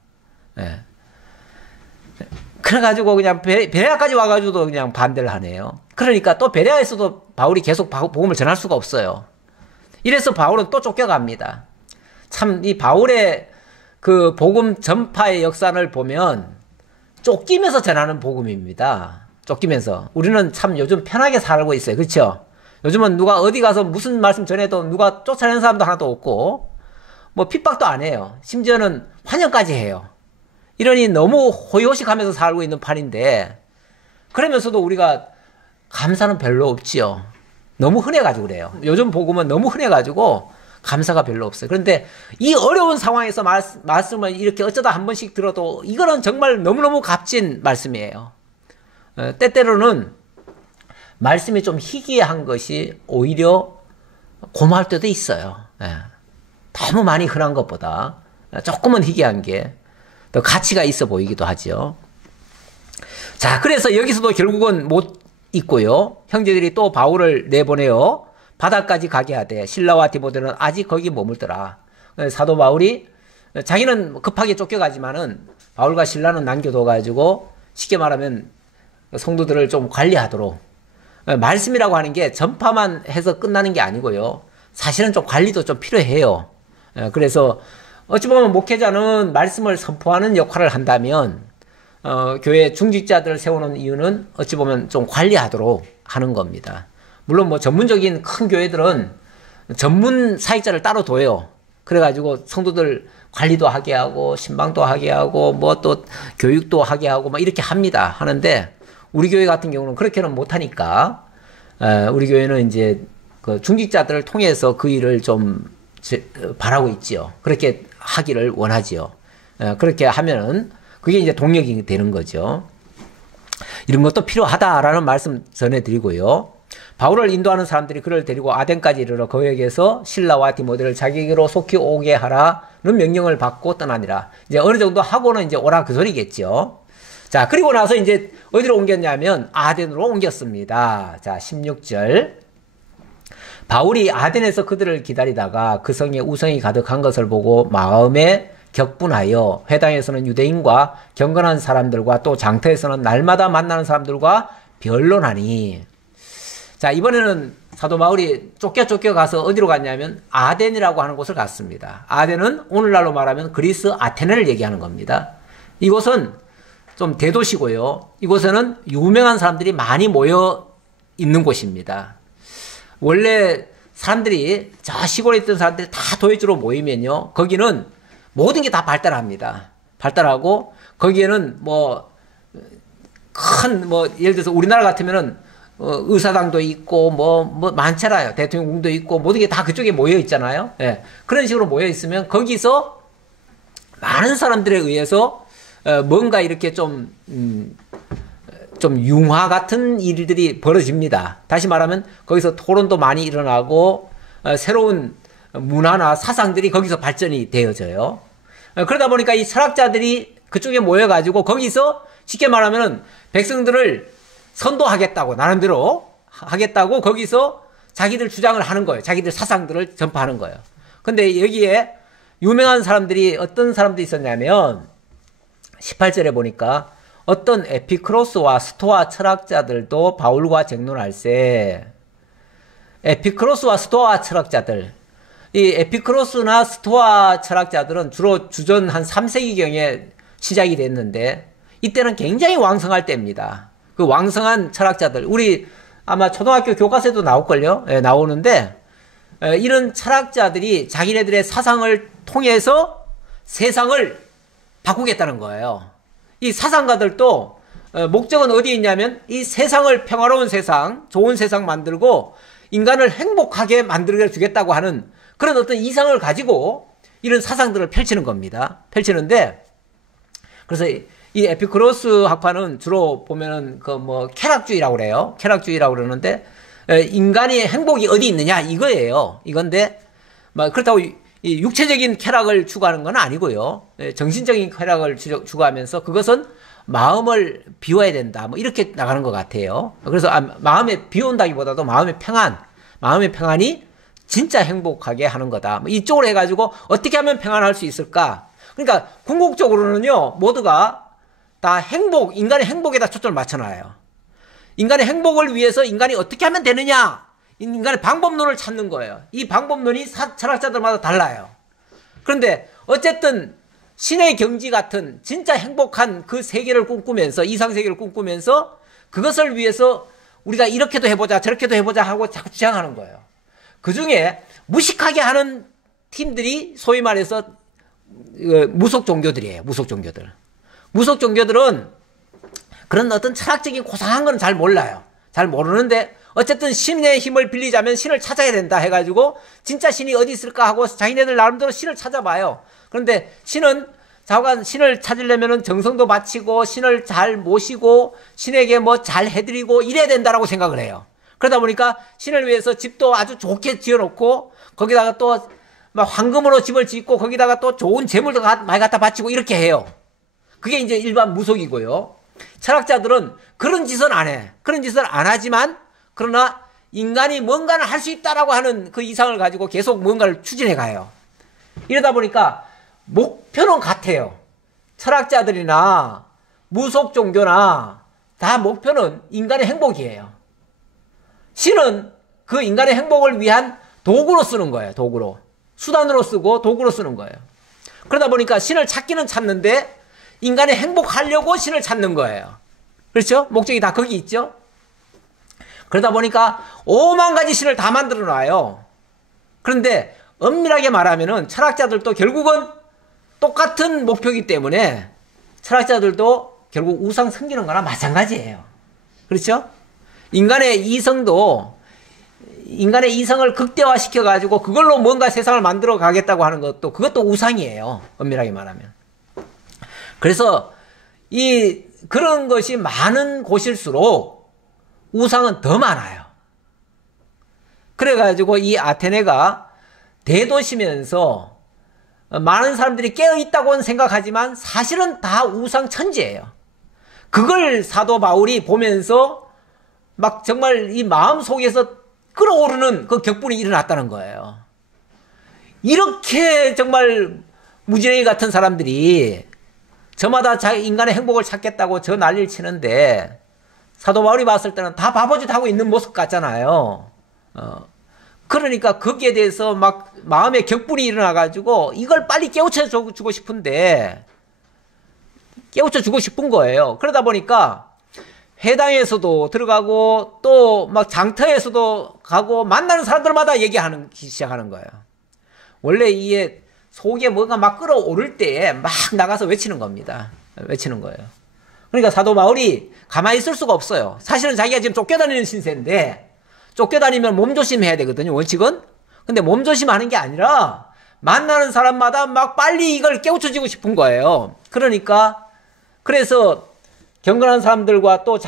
그래가지고 그냥 베레아까지 와가지고도 그냥 반대를 하네요. 그러니까 또 베레아에서도 바울이 계속 복음을 전할 수가 없어요. 이래서 바울은 또 쫓겨갑니다. 참 이 바울의 그 복음 전파의 역사를 보면 쫓기면서 전하는 복음입니다. 쫓기면서. 우리는 참 요즘 편하게 살고 있어요. 그렇죠? 요즘은 누가 어디 가서 무슨 말씀 전해도 누가 쫓아내는 사람도 하나도 없고, 뭐 핍박도 안 해요. 심지어는 환영까지 해요. 이러니 너무 호의호식하면서 살고 있는 판인데, 그러면서도 우리가 감사는 별로 없지요. 너무 흔해가지고 그래요. 요즘 복음은 너무 흔해가지고 감사가 별로 없어요. 그런데 이 어려운 상황에서 말씀을 이렇게 어쩌다 한 번씩 들어도 이거는 정말 너무너무 값진 말씀이에요. 때때로는 말씀이 좀 희귀한 것이 오히려 고마울 때도 있어요. 너무 많이 흔한 것보다 조금은 희귀한 게 더 가치가 있어 보이기도 하죠. 자, 그래서 여기서도 결국은 못 있고요. 형제들이 또 바울을 내보내요. 바다까지 가게 하되 실라와 디모데는 아직 거기 머물더라. 사도 바울이 자기는 급하게 쫓겨가지만은 바울과 실라는 남겨둬가지고 쉽게 말하면 성도들을 좀 관리하도록, 말씀이라고 하는 게 전파만 해서 끝나는 게 아니고요. 사실은 좀 관리도 좀 필요해요. 그래서 어찌 보면 목회자는 말씀을 선포하는 역할을 한다면 교회 중직자들을 세우는 이유는 어찌 보면 좀 관리하도록 하는 겁니다. 물론 뭐 전문적인 큰 교회들은 전문 사역자를 따로 둬요. 그래가지고 성도들 관리도 하게 하고 신방도 하게 하고 뭐 또 교육도 하게 하고 막 이렇게 합니다. 하는데 우리 교회 같은 경우는 그렇게는 못하니까 우리 교회는 이제 그 중직자들을 통해서 그 일을 좀 바라고 있지요. 그렇게 하기를 원하지요. 그렇게 하면은 그게 이제 동력이 되는 거죠. 이런 것도 필요하다라는 말씀 전해드리고요. 바울을 인도하는 사람들이 그를 데리고 아덴까지 이르러 거기에게서 실라와 디모데를 자기에게로 속히 오게 하라는 명령을 받고 떠나니라. 이제 어느 정도 하고는 이제 오라 그 소리겠죠. 자, 그리고 나서 이제 어디로 옮겼냐면 아덴으로 옮겼습니다. 자, 16절. 바울이 아덴에서 그들을 기다리다가 그 성에 우성이 가득한 것을 보고 마음에 격분하여 회당에서는 유대인과 경건한 사람들과 또 장터에서는 날마다 만나는 사람들과 변론하니. 자, 이번에는 사도 바울이 쫓겨 가서 어디로 갔냐면 아덴이라고 하는 곳을 갔습니다. 아덴은 오늘날로 말하면 그리스 아테네를 얘기하는 겁니다. 이곳은 좀 대도시고요. 이곳에는 유명한 사람들이 많이 모여 있는 곳입니다. 원래 사람들이 저 시골에 있던 사람들이 다 도회주로 모이면요, 거기는 모든 게 다 발달합니다. 발달하고 거기에는 뭐 큰 뭐 예를 들어서 우리나라 같으면은 의사당도 있고 뭐 많잖아요. 대통령궁도 있고 모든 게 다 그쪽에 모여 있잖아요. 예. 그런 식으로 모여 있으면 거기서 많은 사람들에 의해서 뭔가 이렇게 좀 융화 같은 일들이 벌어집니다. 다시 말하면 거기서 토론도 많이 일어나고 새로운 문화나 사상들이 거기서 발전이 되어져요. 그러다 보니까 이 철학자들이 그쪽에 모여가지고 거기서 쉽게 말하면 백성들을 선도하겠다고, 나름대로 하겠다고 거기서 자기들 주장을 하는 거예요. 자기들 사상들을 전파하는 거예요. 근데 여기에 유명한 사람들이 어떤 사람들이 있었냐면 18절에 보니까 어떤 에피크로스와 스토아 철학자들도 바울과 쟁론할세. 에피크로스와 스토아 철학자들, 이 에피크로스나 스토아 철학자들은 주로 주전 한 3세기경에 시작이 됐는데 이때는 굉장히 왕성할 때입니다. 그 왕성한 철학자들, 우리 아마 초등학교 교과서에도 나올걸요? 예, 나오는데 이런 철학자들이 자기네들의 사상을 통해서 세상을 바꾸겠다는 거예요. 이 사상가들도 목적은 어디에 있냐면 이 세상을 평화로운 세상, 좋은 세상 만들고 인간을 행복하게 만들어 주겠다고 하는 그런 어떤 이상을 가지고 이런 사상들을 펼치는 겁니다. 펼치는데, 그래서 이 에피쿠로스 학파는 주로 보면은 그 뭐 쾌락주의라고 그래요. 쾌락주의라고 그러는데 인간의 행복이 어디 있느냐 이거예요. 이건데 뭐 그렇다고 이 육체적인 쾌락을 추구하는 건 아니고요. 정신적인 쾌락을 추구하면서 그것은 마음을 비워야 된다. 뭐 이렇게 나가는 것 같아요. 그래서 마음에 비운다기보다도 마음의 평안이 진짜 행복하게 하는 거다. 뭐 이쪽으로 해가지고 어떻게 하면 평안할 수 있을까? 그러니까 궁극적으로는요, 모두가 다 인간의 행복에다 초점을 맞춰놔요. 인간의 행복을 위해서 인간이 어떻게 하면 되느냐? 인간의 방법론을 찾는 거예요. 이 방법론이 철학자들마다 달라요. 그런데 어쨌든 신의 경지 같은 진짜 행복한 그 세계를 꿈꾸면서, 이상세계를 꿈꾸면서 그것을 위해서 우리가 이렇게도 해보자 저렇게도 해보자 하고 자꾸 주장하는 거예요. 그 중에 무식하게 하는 팀들이 소위 말해서 무속 종교들이에요. 무속 종교들은 그런 어떤 철학적인 고상한 건 잘 몰라요. 잘 모르는데 어쨌든 신의 힘을 빌리자면 신을 찾아야 된다 해가지고 진짜 신이 어디 있을까 하고 자기네들 나름대로 신을 찾아봐요. 그런데 신은 자관 신을 찾으려면은 정성도 바치고 신을 잘 모시고 신에게 뭐 잘 해드리고 이래야 된다라고 생각을 해요. 그러다 보니까 신을 위해서 집도 아주 좋게 지어놓고 거기다가 또 막 황금으로 집을 짓고 거기다가 또 좋은 재물도 많이 갖다 바치고 이렇게 해요. 그게 이제 일반 무속이고요. 철학자들은 그런 짓은 안 해. 그런 짓을 안 하지만 그러나 인간이 뭔가를 할 수 있다라고 하는 그 이상을 가지고 계속 뭔가를 추진해 가요. 이러다 보니까 목표는 같아요. 철학자들이나 무속 종교나 다 목표는 인간의 행복이에요. 신은 그 인간의 행복을 위한 도구로 쓰는 거예요. 도구로. 수단으로 쓰고 도구로 쓰는 거예요. 그러다 보니까 신을 찾기는 찾는데 인간이 행복하려고 신을 찾는 거예요. 그렇죠? 목적이 다 거기 있죠? 그러다 보니까 5만 가지 신을 다 만들어 놔요. 그런데 엄밀하게 말하면은 철학자들도 결국은 똑같은 목표이기 때문에 철학자들도 결국 우상 섬기는 거나 마찬가지예요. 그렇죠? 인간의 이성을 극대화시켜 가지고 그걸로 뭔가 세상을 만들어 가겠다고 하는 것도 그것도 우상이에요. 엄밀하게 말하면. 그래서 그런 것이 많은 곳일수록 우상은 더 많아요. 그래 가지고 이 아테네가 대도시면서 많은 사람들이 깨어 있다고는 생각하지만 사실은 다 우상 천지예요. 그걸 사도 바울이 보면서 막 정말 이 마음 속에서 끌어오르는 그 격분이 일어났다는 거예요. 이렇게 정말 무지랭이 같은 사람들이 저마다 자기 인간의 행복을 찾겠다고 저 난리를 치는데 사도 바울이 봤을 때는 다 바보짓 하고 있는 모습 같잖아요. 그러니까 거기에 대해서 막 마음에 격분이 일어나가지고 이걸 빨리 깨우쳐 주고 싶은데 깨우쳐 주고 싶은 거예요. 그러다 보니까 회당에서도 들어가고 또 막 장터에서도 가고 만나는 사람들마다 시작하는 거예요. 원래 이게 속에 뭐가 막 끌어오를 때에 막 나가서 외치는 겁니다. 외치는 거예요. 그러니까 사도 바울이 가만히 있을 수가 없어요. 사실은 자기가 지금 쫓겨다니는 신세인데 쫓겨다니면 몸조심해야 되거든요. 원칙은. 근데 몸조심하는 게 아니라 만나는 사람마다 막 빨리 이걸 깨우쳐주고 싶은 거예요. 그러니까 그래서 경건한 사람들과 또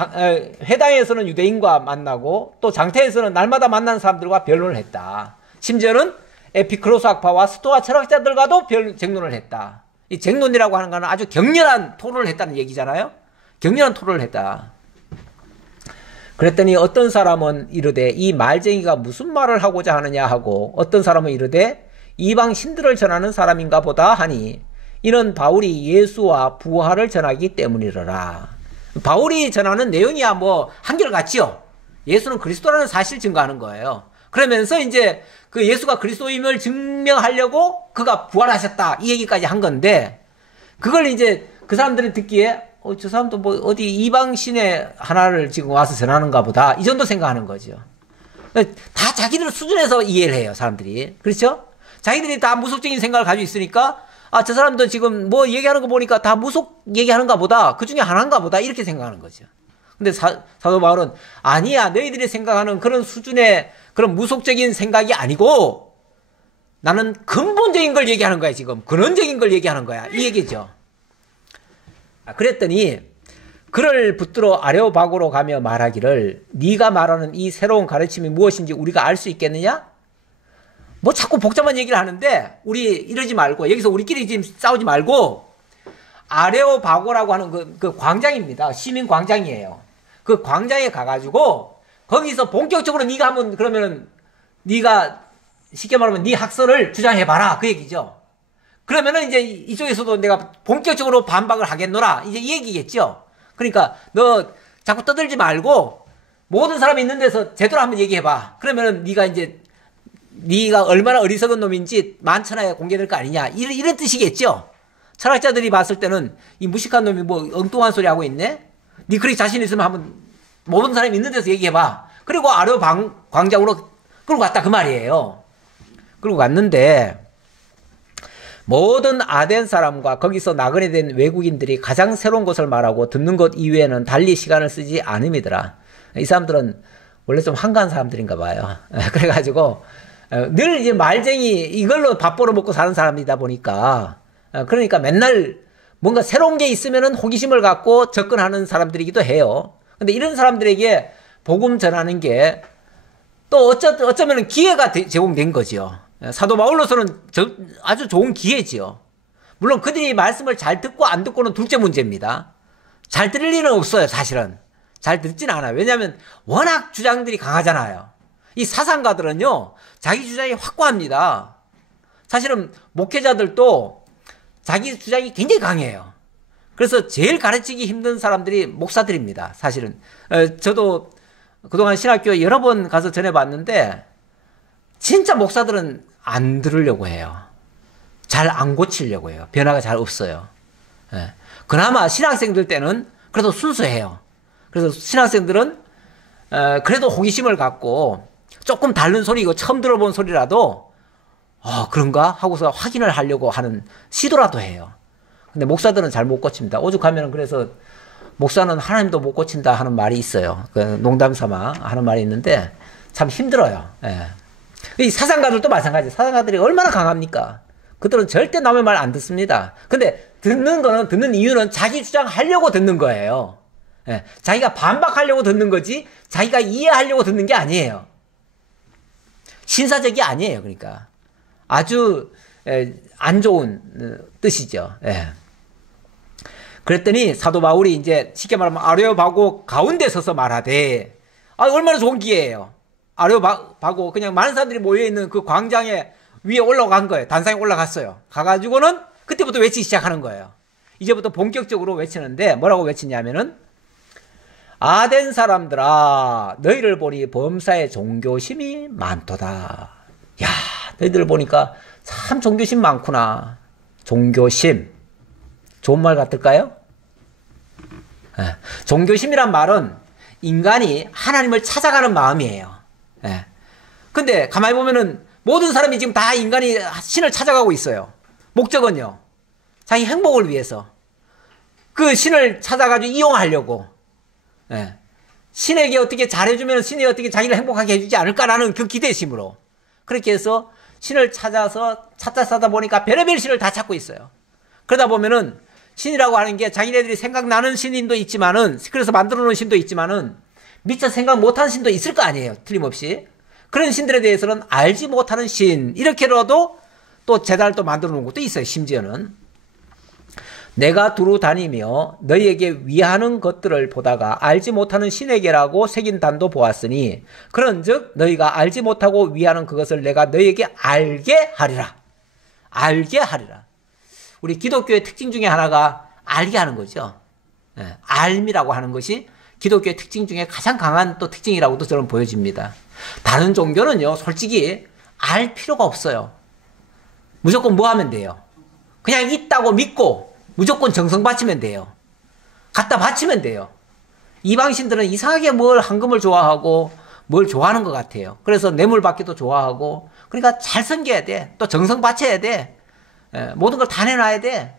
회당에서는 유대인과 만나고 또 장태에서는 날마다 만나는 사람들과 변론을 했다. 심지어는 에피크로스 학파와 스토아 철학자들과도 쟁론을 했다. 이 쟁론이라고 하는 것은 아주 격렬한 토론을 했다는 얘기잖아요. 격렬한 토론을 했다. 그랬더니 어떤 사람은 이르되 이 말쟁이가 무슨 말을 하고자 하느냐 하고 어떤 사람은 이르되 이방 신들을 전하는 사람인가 보다 하니 이는 바울이 예수와 부활을 전하기 때문이더라. 바울이 전하는 내용이야 뭐 한결같지요. 예수는 그리스도라는 사실을 증거하는 거예요. 그러면서 이제 그 예수가 그리스도임을 증명하려고 그가 부활하셨다 이 얘기까지 한 건데 그걸 이제 그 사람들이 듣기에 저 사람도 뭐 어디 이방 신의 하나를 지금 와서 전하는가 보다 이 정도 생각하는 거죠. 다 자기들 수준에서 이해를 해요 사람들이. 그렇죠? 자기들이 다 무속적인 생각을 가지고 있으니까 저 사람도 지금 뭐 얘기하는 거 보니까 다 무속 얘기하는가 보다. 그 중에 하나인가 보다. 이렇게 생각하는 거죠. 근데 사도 바울은 아니야. 너희들이 생각하는 그런 수준의 그런 무속적인 생각이 아니고 나는 근본적인 걸 얘기하는 거야 지금. 근원적인 걸 얘기하는 거야. 이 얘기죠. 그랬더니 그를 붙들어 아레오바고로 가며 말하기를 네가 말하는 이 새로운 가르침이 무엇인지 우리가 알 수 있겠느냐? 뭐 자꾸 복잡한 얘기를 하는데 우리 이러지 말고 여기서 우리끼리 지금 싸우지 말고 아레오바고라고 하는 그 광장입니다. 시민 광장이에요. 그 광장에 가가지고 거기서 본격적으로 네가 한번 그러면은 네가 쉽게 말하면 네 학설을 주장해봐라 그 얘기죠. 그러면은 이제 이쪽에서도 내가 본격적으로 반박을 하겠노라 이제 이 얘기겠죠. 그러니까 너 자꾸 떠들지 말고 모든 사람이 있는 데서 제대로 한번 얘기해봐. 그러면은 네가 얼마나 어리석은 놈인지 만천하에 공개될 거 아니냐 이런 뜻이겠죠. 철학자들이 봤을 때는 이 무식한 놈이 뭐 엉뚱한 소리 하고 있네. 네 그렇게 자신 있으면 한번 모든 사람이 있는 데서 얘기해봐. 그리고 아레오 광장으로 끌고 갔다 그 말이에요. 끌고 갔는데 모든 아덴 사람과 거기서 나그네 된 외국인들이 가장 새로운 것을 말하고 듣는 것 이외에는 달리 시간을 쓰지 않음이더라. 이 사람들은 원래 좀 한가한 사람들인가 봐요. 그래가지고 늘 이제 말쟁이 이걸로 밥 벌어먹고 사는 사람이다 보니까 그러니까 맨날 뭔가 새로운 게 있으면은 호기심을 갖고 접근하는 사람들이기도 해요. 근데 이런 사람들에게 복음 전하는 게 또 어쩌면 기회가 제공된 거죠. 사도 바울로서는 아주 좋은 기회지요. 물론 그들이 말씀을 잘 듣고 안 듣고는 둘째 문제입니다. 잘 들을 리는 없어요, 사실은. 잘 듣지는 않아요. 왜냐하면 워낙 주장들이 강하잖아요. 이 사상가들은요, 자기 주장이 확고합니다. 사실은 목회자들도 자기 주장이 굉장히 강해요. 그래서 제일 가르치기 힘든 사람들이 목사들입니다, 사실은. 저도 그동안 신학교에 여러 번 가서 전해봤는데 진짜 목사들은 안 들으려고 해요. 잘 안 고치려고 해요. 변화가 잘 없어요. 그나마 신학생들 때는 그래도 순수해요. 그래서 신학생들은 그래도 호기심을 갖고 조금 다른 소리고 처음 들어본 소리라도 그런가 하고서 확인을 하려고 하는 시도라도 해요. 근데 목사들은 잘 못 고칩니다. 오죽하면 그래서 목사는 하나님도 못 고친다 하는 말이 있어요. 농담 삼아 하는 말이 있는데 참 힘들어요. 이 사상가들도 마찬가지예요. 사상가들이 얼마나 강합니까? 그들은 절대 남의 말 안 듣습니다. 근데 듣는 이유는 자기 주장하려고 듣는 거예요. 자기가 반박하려고 듣는 거지 자기가 이해하려고 듣는 게 아니에요. 신사적이 아니에요. 그러니까 아주 안 좋은 뜻이죠. 그랬더니 사도 바울이 이제 쉽게 말하면 아레오바고 가운데 서서 말하되 얼마나 좋은 기회예요. 아레오바고 그냥 많은 사람들이 모여있는 그 광장에 위에 올라간 거예요. 단상에 올라갔어요. 가가지고는 그때부터 외치기 시작하는 거예요. 이제부터 본격적으로 외치는데 뭐라고 외치냐면은 아덴 사람들아 너희를 보니 범사에 종교심이 많도다. 야, 너희들 보니까 참 종교심 많구나. 종교심. 좋은 말 같을까요? 종교심이란 말은 인간이 하나님을 찾아가는 마음이에요. 근데 가만히 보면은 모든 사람이 지금 다 인간이 신을 찾아가고 있어요. 목적은요. 자기 행복을 위해서. 그 신을 찾아가지고 이용하려고. 신에게 어떻게 잘해주면 신이 어떻게 자기를 행복하게 해주지 않을까라는 그 기대심으로. 그렇게 해서 신을 찾다 보니까 별의별 신을 다 찾고 있어요. 그러다 보면은 신이라고 하는 게 자기네들이 생각나는 신도 있지만은, 그래서 만들어 놓은 신도 있지만은, 미처 생각 못한 신도 있을 거 아니에요. 틀림없이. 그런 신들에 대해서는 알지 못하는 신, 이렇게라도 또 제단을 또 만들어 놓은 것도 있어요. 심지어는. 내가 두루 다니며 너희에게 위하는 것들을 보다가 알지 못하는 신에게라고 새긴 단도 보았으니 그런즉 너희가 알지 못하고 위하는 그것을 내가 너희에게 알게 하리라. 알게 하리라. 우리 기독교의 특징 중에 하나가 알게 하는 거죠. 알미라고 하는 것이 기독교의 특징 중에 가장 강한 또 특징이라고도 저는 보여집니다. 다른 종교는요, 솔직히 알 필요가 없어요. 무조건 뭐 하면 돼요? 그냥 있다고 믿고 무조건 정성 바치면 돼요. 갖다 바치면 돼요. 이방신들은 이상하게 뭘 헌금을 좋아하고 뭘 좋아하는 것 같아요. 그래서 뇌물 받기도 좋아하고, 그러니까 잘 섬겨야 돼. 또 정성 바쳐야 돼. 모든 걸 다 내놔야 돼.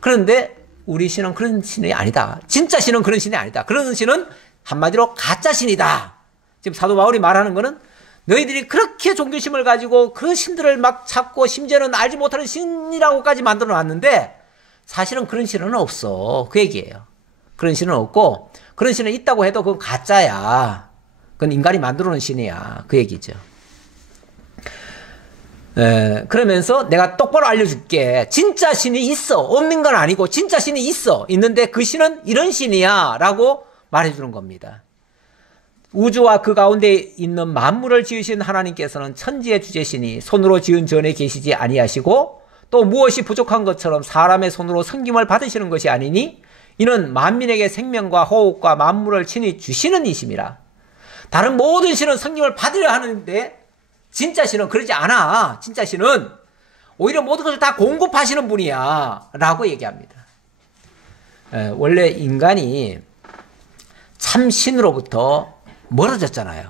그런데 우리 신은 그런 신이 아니다. 진짜 신은 그런 신이 아니다. 그런 신은 한마디로 가짜 신이다. 지금 사도 바울이 말하는 거는 너희들이 그렇게 종교심을 가지고 그 신들을 막 찾고 심지어는 알지 못하는 신이라고까지 만들어 놨는데 사실은 그런 신은 없어. 그 얘기예요. 그런 신은 없고, 그런 신은 있다고 해도 그건 가짜야. 그건 인간이 만들어 놓은 신이야. 그 얘기죠. 그러면서 내가 똑바로 알려줄게. 진짜 신이 있어. 없는 건 아니고 진짜 신이 있어. 있는데 그 신은 이런 신이야 라고 말해주는 겁니다. 우주와 그 가운데 있는 만물을 지으신 하나님께서는 천지의 주제시니 손으로 지은 전에 계시지 아니하시고 또 무엇이 부족한 것처럼 사람의 손으로 섬김을 받으시는 것이 아니니 이는 만민에게 생명과 호흡과 만물을 친히 주시는 이심이라. 다른 모든 신은 섬김을 받으려 하는데 진짜 신은 그러지 않아. 진짜 신은 오히려 모든 것을 다 공급하시는 분이야 라고 얘기합니다. 원래 인간이 참 신으로부터 멀어졌잖아요.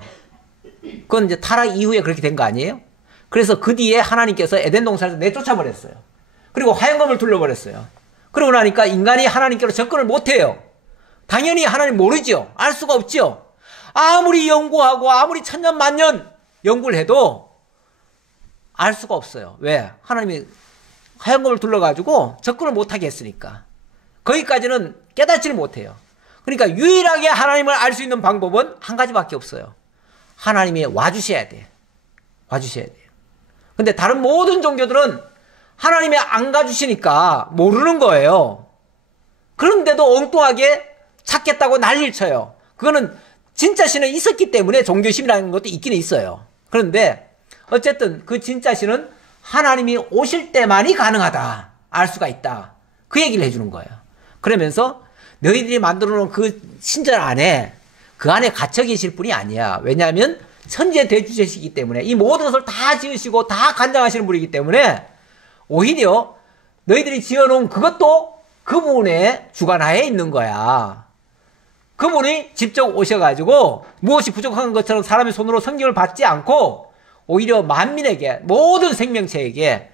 그건 이제 타락 이후에 그렇게 된 거 아니에요? 그래서 그 뒤에 하나님께서 에덴 동산에서 내쫓아버렸어요. 그리고 화영검을 둘러버렸어요. 그러고 나니까 인간이 하나님께로 접근을 못해요. 당연히 하나님 모르죠. 알 수가 없죠. 아무리 연구하고 아무리 천년만년 연구를 해도 알 수가 없어요. 왜? 하나님이 하얀 검을 둘러가지고 접근을 못하게 했으니까. 거기까지는 깨닫지를 못해요. 그러니까 유일하게 하나님을 알 수 있는 방법은 한 가지밖에 없어요. 하나님이 와주셔야 돼. 와주셔야 돼요. 근데 다른 모든 종교들은 하나님이 안 가주시니까 모르는 거예요. 그런데도 엉뚱하게 찾겠다고 난리를 쳐요. 그거는 진짜 신은 있었기 때문에 종교심이라는 것도 있기는 있어요. 그런데 어쨌든 그 진짜 신은 하나님이 오실 때만이 가능하다. 알 수가 있다. 그 얘기를 해주는 거예요. 그러면서 너희들이 만들어 놓은 그 신전 안에 그 안에 갇혀 계실 분이 아니야. 왜냐하면 천지의 대주제시기 때문에 이 모든 것을 다 지으시고 다 관장하시는 분이기 때문에 오히려 너희들이 지어놓은 그것도 그분의 주관하에 있는 거야. 그분이 직접 오셔가지고 무엇이 부족한 것처럼 사람의 손으로 성경을 받지 않고 오히려 만민에게 모든 생명체에게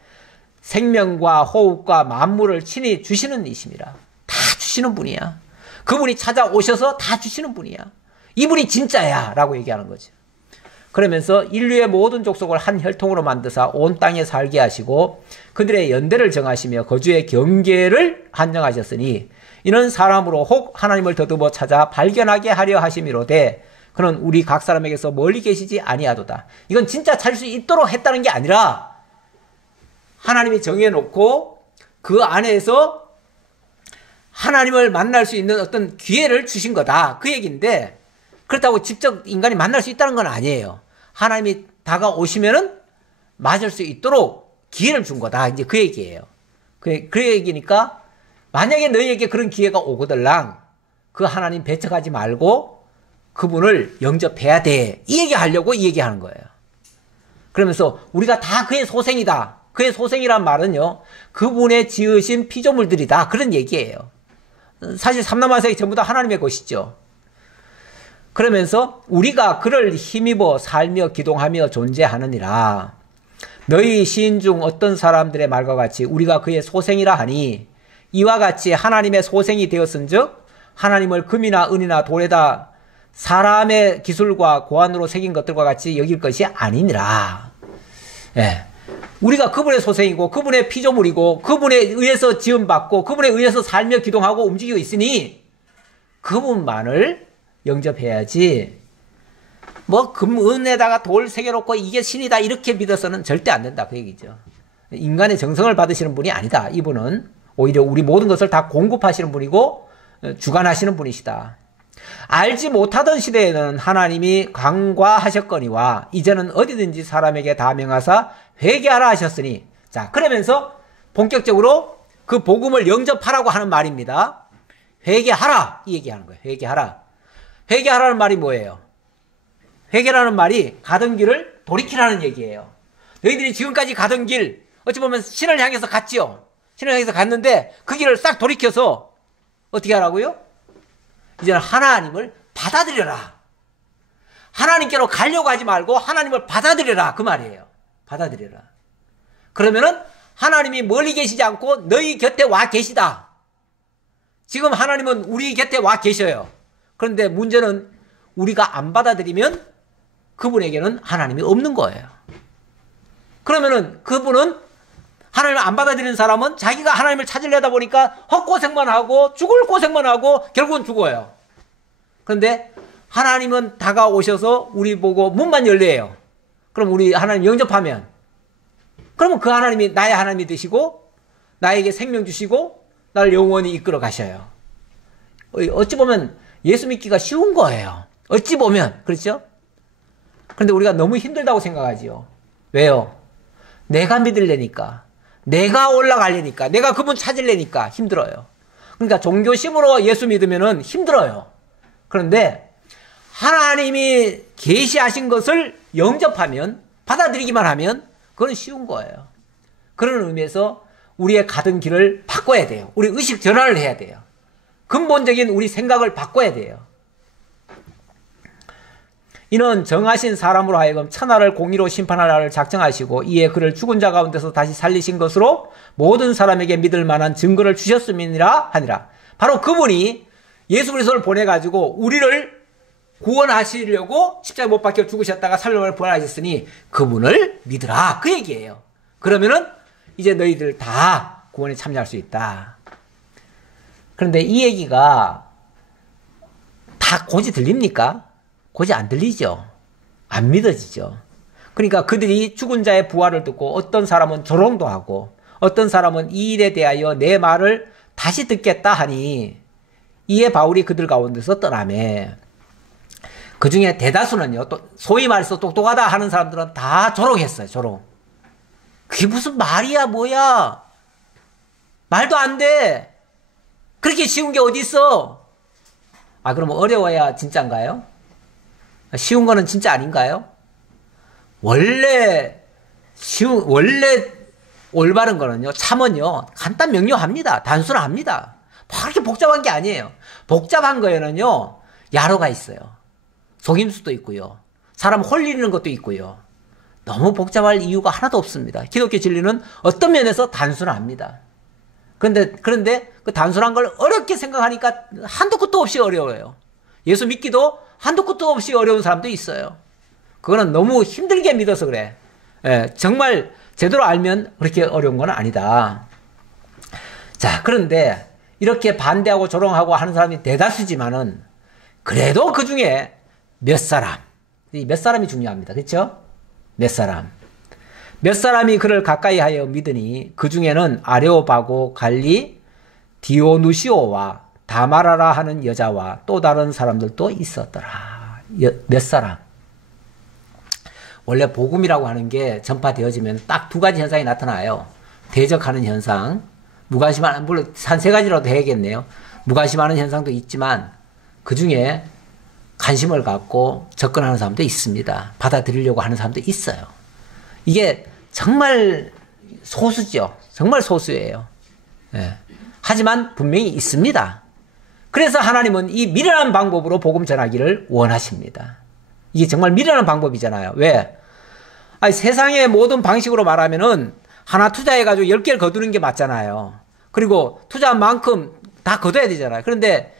생명과 호흡과 만물을 친히 주시는 이십니다. 다 주시는 분이야. 그분이 찾아오셔서 다 주시는 분이야. 이분이 진짜야 라고 얘기하는 거죠. 그러면서 인류의 모든 족속을 한 혈통으로 만드사 온 땅에 살게 하시고 그들의 연대를 정하시며 거주의 경계를 한정하셨으니 이는 사람으로 혹 하나님을 더듬어 찾아 발견하게 하려 하심이로되 그는 우리 각 사람에게서 멀리 계시지 아니하도다. 이건 진짜 찾을 수 있도록 했다는 게 아니라 하나님이 정해놓고 그 안에서 하나님을 만날 수 있는 어떤 기회를 주신 거다. 그 얘기인데 그렇다고 직접 인간이 만날 수 있다는 건 아니에요. 하나님이 다가오시면은 맞을 수 있도록 기회를 준 거다. 이제 그 얘기예요. 그 얘기니까 만약에 너희에게 그런 기회가 오거들랑 그 하나님 배척하지 말고 그분을 영접해야 돼. 이 얘기 하려고 이 얘기하는 거예요. 그러면서 우리가 다 그의 소생이다. 그의 소생이란 말은요. 그분의 지으신 피조물들이다. 그런 얘기예요. 사실 삼남만색이 전부 다 하나님의 것이죠. 그러면서 우리가 그를 힘입어 살며 기동하며 존재하느니라. 너희 시인 중 어떤 사람들의 말과 같이 우리가 그의 소생이라 하니 이와 같이 하나님의 소생이 되었은즉 하나님을 금이나 은이나 돌에다 사람의 기술과 고안으로 새긴 것들과 같이 여길 것이 아니니라. 예. 우리가 그분의 소생이고 그분의 피조물이고 그분에 의해서 지음받고 그분에 의해서 살며 기동하고 움직이고 있으니 그분만을 영접해야지 뭐 금은에다가 돌 새겨놓고 이게 신이다 이렇게 믿어서는 절대 안 된다 그 얘기죠. 인간의 정성을 받으시는 분이 아니다. 이분은 오히려 우리 모든 것을 다 공급하시는 분이고 주관하시는 분이시다. 알지 못하던 시대에는 하나님이 간과하셨거니와 이제는 어디든지 사람에게 다 명하사 회개하라 하셨으니 자 그러면서 본격적으로 그 복음을 영접하라고 하는 말입니다. 회개하라 이 얘기하는 거예요. 회개하라. 회개하라는 말이 뭐예요? 회개라는 말이 가던 길을 돌이키라는 얘기예요. 너희들이 지금까지 가던 길 어찌 보면 신을 향해서 갔지요. 신을 향해서 갔는데 그 길을 싹 돌이켜서 어떻게 하라고요? 이제는 하나님을 받아들여라. 하나님께로 가려고 하지 말고 하나님을 받아들여라 그 말이에요. 받아들여라. 그러면은 하나님이 멀리 계시지 않고 너희 곁에 와 계시다. 지금 하나님은 우리 곁에 와 계셔요. 그런데 문제는 우리가 안 받아들이면 그분에게는 하나님이 없는 거예요. 그러면은 그분은 하나님을 안 받아들이는 사람은 자기가 하나님을 찾으려다 보니까 헛고생만 하고 죽을 고생만 하고 결국은 죽어요. 그런데 하나님은 다가오셔서 우리 보고 문만 열래요. 그럼 우리 하나님 영접하면 그러면 그 하나님이 나의 하나님이 되시고 나에게 생명 주시고 나를 영원히 이끌어 가셔요. 어찌 보면 예수 믿기가 쉬운 거예요. 어찌 보면 그렇죠? 그런데 우리가 너무 힘들다고 생각하지요. 왜요? 내가 믿으려니까 내가 올라가려니까 내가 그분 찾으려니까 힘들어요. 그러니까 종교심으로 예수 믿으면은 힘들어요. 그런데 하나님이 계시하신 것을 영접하면 받아들이기만 하면 그건 쉬운 거예요. 그런 의미에서 우리의 가던 길을 바꿔야 돼요. 우리 의식 전환을 해야 돼요. 근본적인 우리 생각을 바꿔야 돼요. 이는 정하신 사람으로 하여금 천하를 공의로 심판할 날을 작정하시고 이에 그를 죽은 자 가운데서 다시 살리신 것으로 모든 사람에게 믿을 만한 증거를 주셨음이니라 하니라. 바로 그분이 예수 그리스도를 보내가지고 우리를 구원하시려고 십자가에 못 박혀 죽으셨다가 3일 만에 부활하셨으니 그분을 믿으라. 그 얘기예요. 그러면은 이제 너희들 다 구원에 참여할 수 있다. 그런데 이 얘기가 다 고지 들립니까? 고지 안 들리죠. 안 믿어지죠. 그러니까 그들이 죽은 자의 부활을 듣고 어떤 사람은 조롱도 하고 어떤 사람은 이 일에 대하여 내 말을 다시 듣겠다 하니 이에 바울이 그들 가운데서 떠나매. 그 중에 대다수는요, 또 소위 말해서 똑똑하다 하는 사람들은 다 조롱했어요. 조롱. 그게 무슨 말이야, 뭐야? 말도 안 돼. 그렇게 쉬운 게 어디 있어? 아, 그럼 어려워야 진짜인가요? 쉬운 거는 진짜 아닌가요? 원래 올바른 거는요, 참은요, 간단 명료합니다. 단순합니다. 뭐 그렇게 복잡한 게 아니에요. 복잡한 거에는요, 야로가 있어요. 속임수도 있고요. 사람 홀리는 것도 있고요. 너무 복잡할 이유가 하나도 없습니다. 기독교 진리는 어떤 면에서 단순합니다. 그런데 그 단순한 걸 어렵게 생각하니까 한도 끝도 없이 어려워요. 예수 믿기도 한도 끝도 없이 어려운 사람도 있어요. 그거는 너무 힘들게 믿어서 그래. 예, 정말 제대로 알면 그렇게 어려운 건 아니다. 자, 그런데 이렇게 반대하고 조롱하고 하는 사람이 대다수지만은 그래도 그 중에 몇 사람이 중요합니다. 그렇죠? 몇 사람이 그를 가까이 하여 믿으니 그 중에는 아레오바고 갈리 디오누시오와 다마라라 하는 여자와 또 다른 사람들도 있었더라. 몇 사람. 원래 복음이라고 하는 게 전파되어지면 딱 두 가지 현상이 나타나요. 대적하는 현상, 무관심하는, 물론 한 세 가지라도 해야겠네요. 무관심하는 현상도 있지만 그 중에 관심을 갖고 접근하는 사람도 있습니다. 받아들이려고 하는 사람도 있어요. 이게 정말 소수죠. 정말 소수예요. 예. 하지만 분명히 있습니다. 그래서 하나님은 이 미련한 방법으로 복음 전하기를 원하십니다. 이게 정말 미련한 방법이잖아요. 왜? 아니, 세상의 모든 방식으로 말하면은 하나 투자해가지고 10개를 거두는 게 맞잖아요. 그리고 투자한 만큼 다 거둬야 되잖아요. 그런데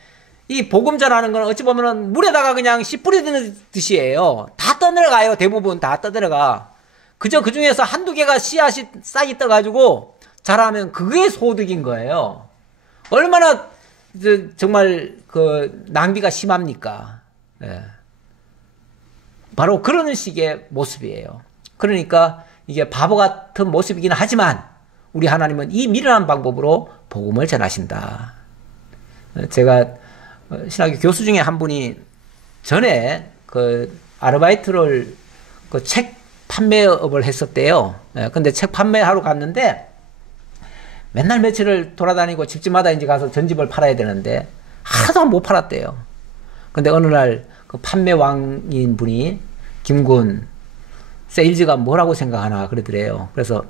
이 복음 전하는 건 어찌 보면은 물에다가 그냥 씨 뿌리듯이에요. 다 떠내려가요. 대부분 다 떠내려가. 그저 그 중에서 한두 개가 씨앗이 싹이 떠가지고 자라면 그게 소득인 거예요. 얼마나 정말 그 낭비가 심합니까? 예. 바로 그런 식의 모습이에요. 그러니까 이게 바보 같은 모습이긴 하지만 우리 하나님은 이 미련한 방법으로 복음을 전하신다. 제가 신학교 교수 중에 한 분이 전에 그 아르바이트를 그 책 판매업을 했었대요. 근데 책 판매하러 갔는데 맨날 며칠을 돌아다니고 집집마다 이제 가서 전집을 팔아야 되는데 하나도 못 팔았대요. 근데 어느 날 그 판매왕인 분이 김군 세일즈가 뭐라고 생각하나 그러더래요. 그래서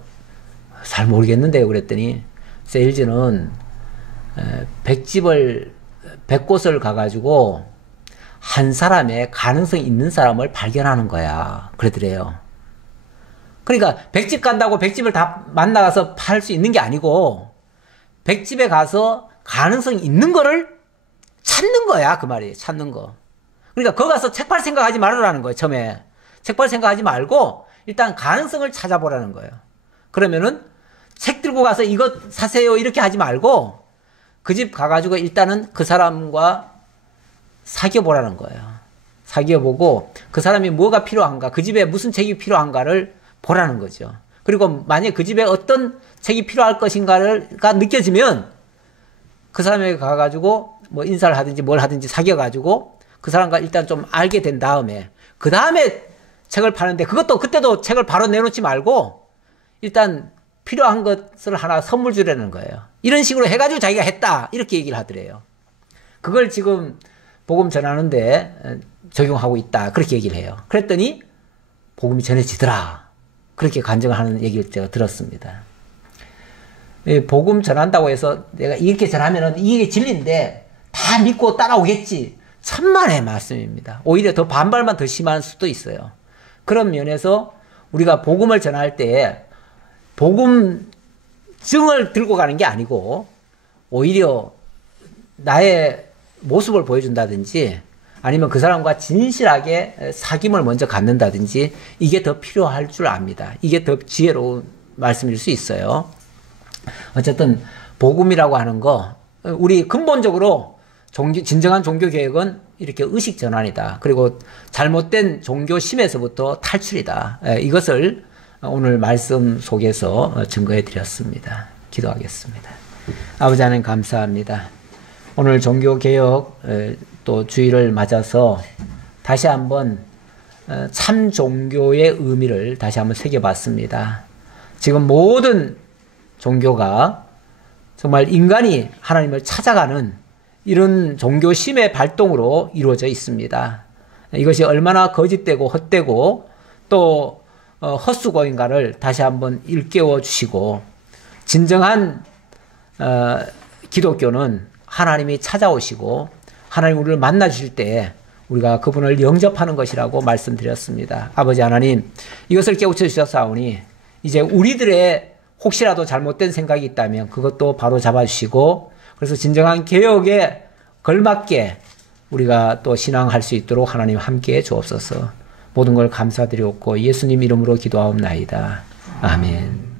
잘 모르겠는데요. 그랬더니 세일즈는 100곳을 가가지고 한 사람의 가능성 있는 사람을 발견하는 거야. 그러더래요. 그러니까 100집 간다고 100집을 다 만나가서 팔 수 있는 게 아니고 100집에 가서 가능성 있는 거를 찾는 거야. 그 말이에요. 찾는 거. 그러니까 거기 가서 책 팔 생각하지 말으라는 거예요. 처음에. 책 팔 생각하지 말고 일단 가능성을 찾아보라는 거예요. 그러면은 책 들고 가서 이거 사세요 이렇게 하지 말고 그 집 가가지고 일단은 그 사람과 사귀어보라는 거예요. 사귀어보고 그 사람이 뭐가 필요한가, 그 집에 무슨 책이 필요한가를 보라는 거죠. 그리고 만약에 그 집에 어떤 책이 필요할 것인가가 느껴지면 그 사람에게 가가지고 뭐 인사를 하든지 뭘 하든지 사귀어가지고 그 사람과 일단 좀 알게 된 다음에 그 다음에 책을 파는데 그때도 책을 바로 내놓지 말고 일단 필요한 것을 하나 선물 주려는 거예요. 이런 식으로 해가지고 자기가 했다 이렇게 얘기를 하더래요. 그걸 지금 복음 전하는데 적용하고 있다 그렇게 얘기를 해요. 그랬더니 복음이 전해지더라 그렇게 간증을 하는 얘기를 제가 들었습니다. 복음 전한다고 해서 내가 이렇게 전하면은 이게 진리인데 다 믿고 따라오겠지. 천만의 말씀입니다. 오히려 더 반발만 더 심할 수도 있어요. 그런 면에서 우리가 복음을 전할 때 복음증을 들고 가는 게 아니고 오히려 나의 모습을 보여준다든지 아니면 그 사람과 진실하게 사귐을 먼저 갖는다든지 이게 더 필요할 줄 압니다. 이게 더 지혜로운 말씀일 수 있어요. 어쨌든 복음이라고 하는 거 우리 근본적으로 진정한 종교개혁은 이렇게 의식 전환이다. 그리고 잘못된 종교심에서부터 탈출이다. 이것을 오늘 말씀 속에서 증거해 드렸습니다. 기도하겠습니다. 아버지 하나님 감사합니다. 오늘 종교개혁 또 주일을 맞아서 다시 한번 참 종교의 의미를 다시 한번 새겨봤습니다. 지금 모든 종교가 정말 인간이 하나님을 찾아가는 이런 종교심의 발동으로 이루어져 있습니다. 이것이 얼마나 거짓되고 헛되고 또 헛수고인가를 다시 한번 일깨워 주시고 진정한 기독교는 하나님이 찾아오시고 하나님 우리를 만나 주실 때 우리가 그분을 영접하는 것이라고 말씀드렸습니다. 아버지 하나님 이것을 깨우쳐 주셨사오니 이제 우리들의 혹시라도 잘못된 생각이 있다면 그것도 바로 잡아주시고 그래서 진정한 개혁에 걸맞게 우리가 또 신앙할 수 있도록 하나님 함께해 주옵소서. 모든 걸 감사드리옵고 예수님 이름으로 기도하옵나이다. 아멘.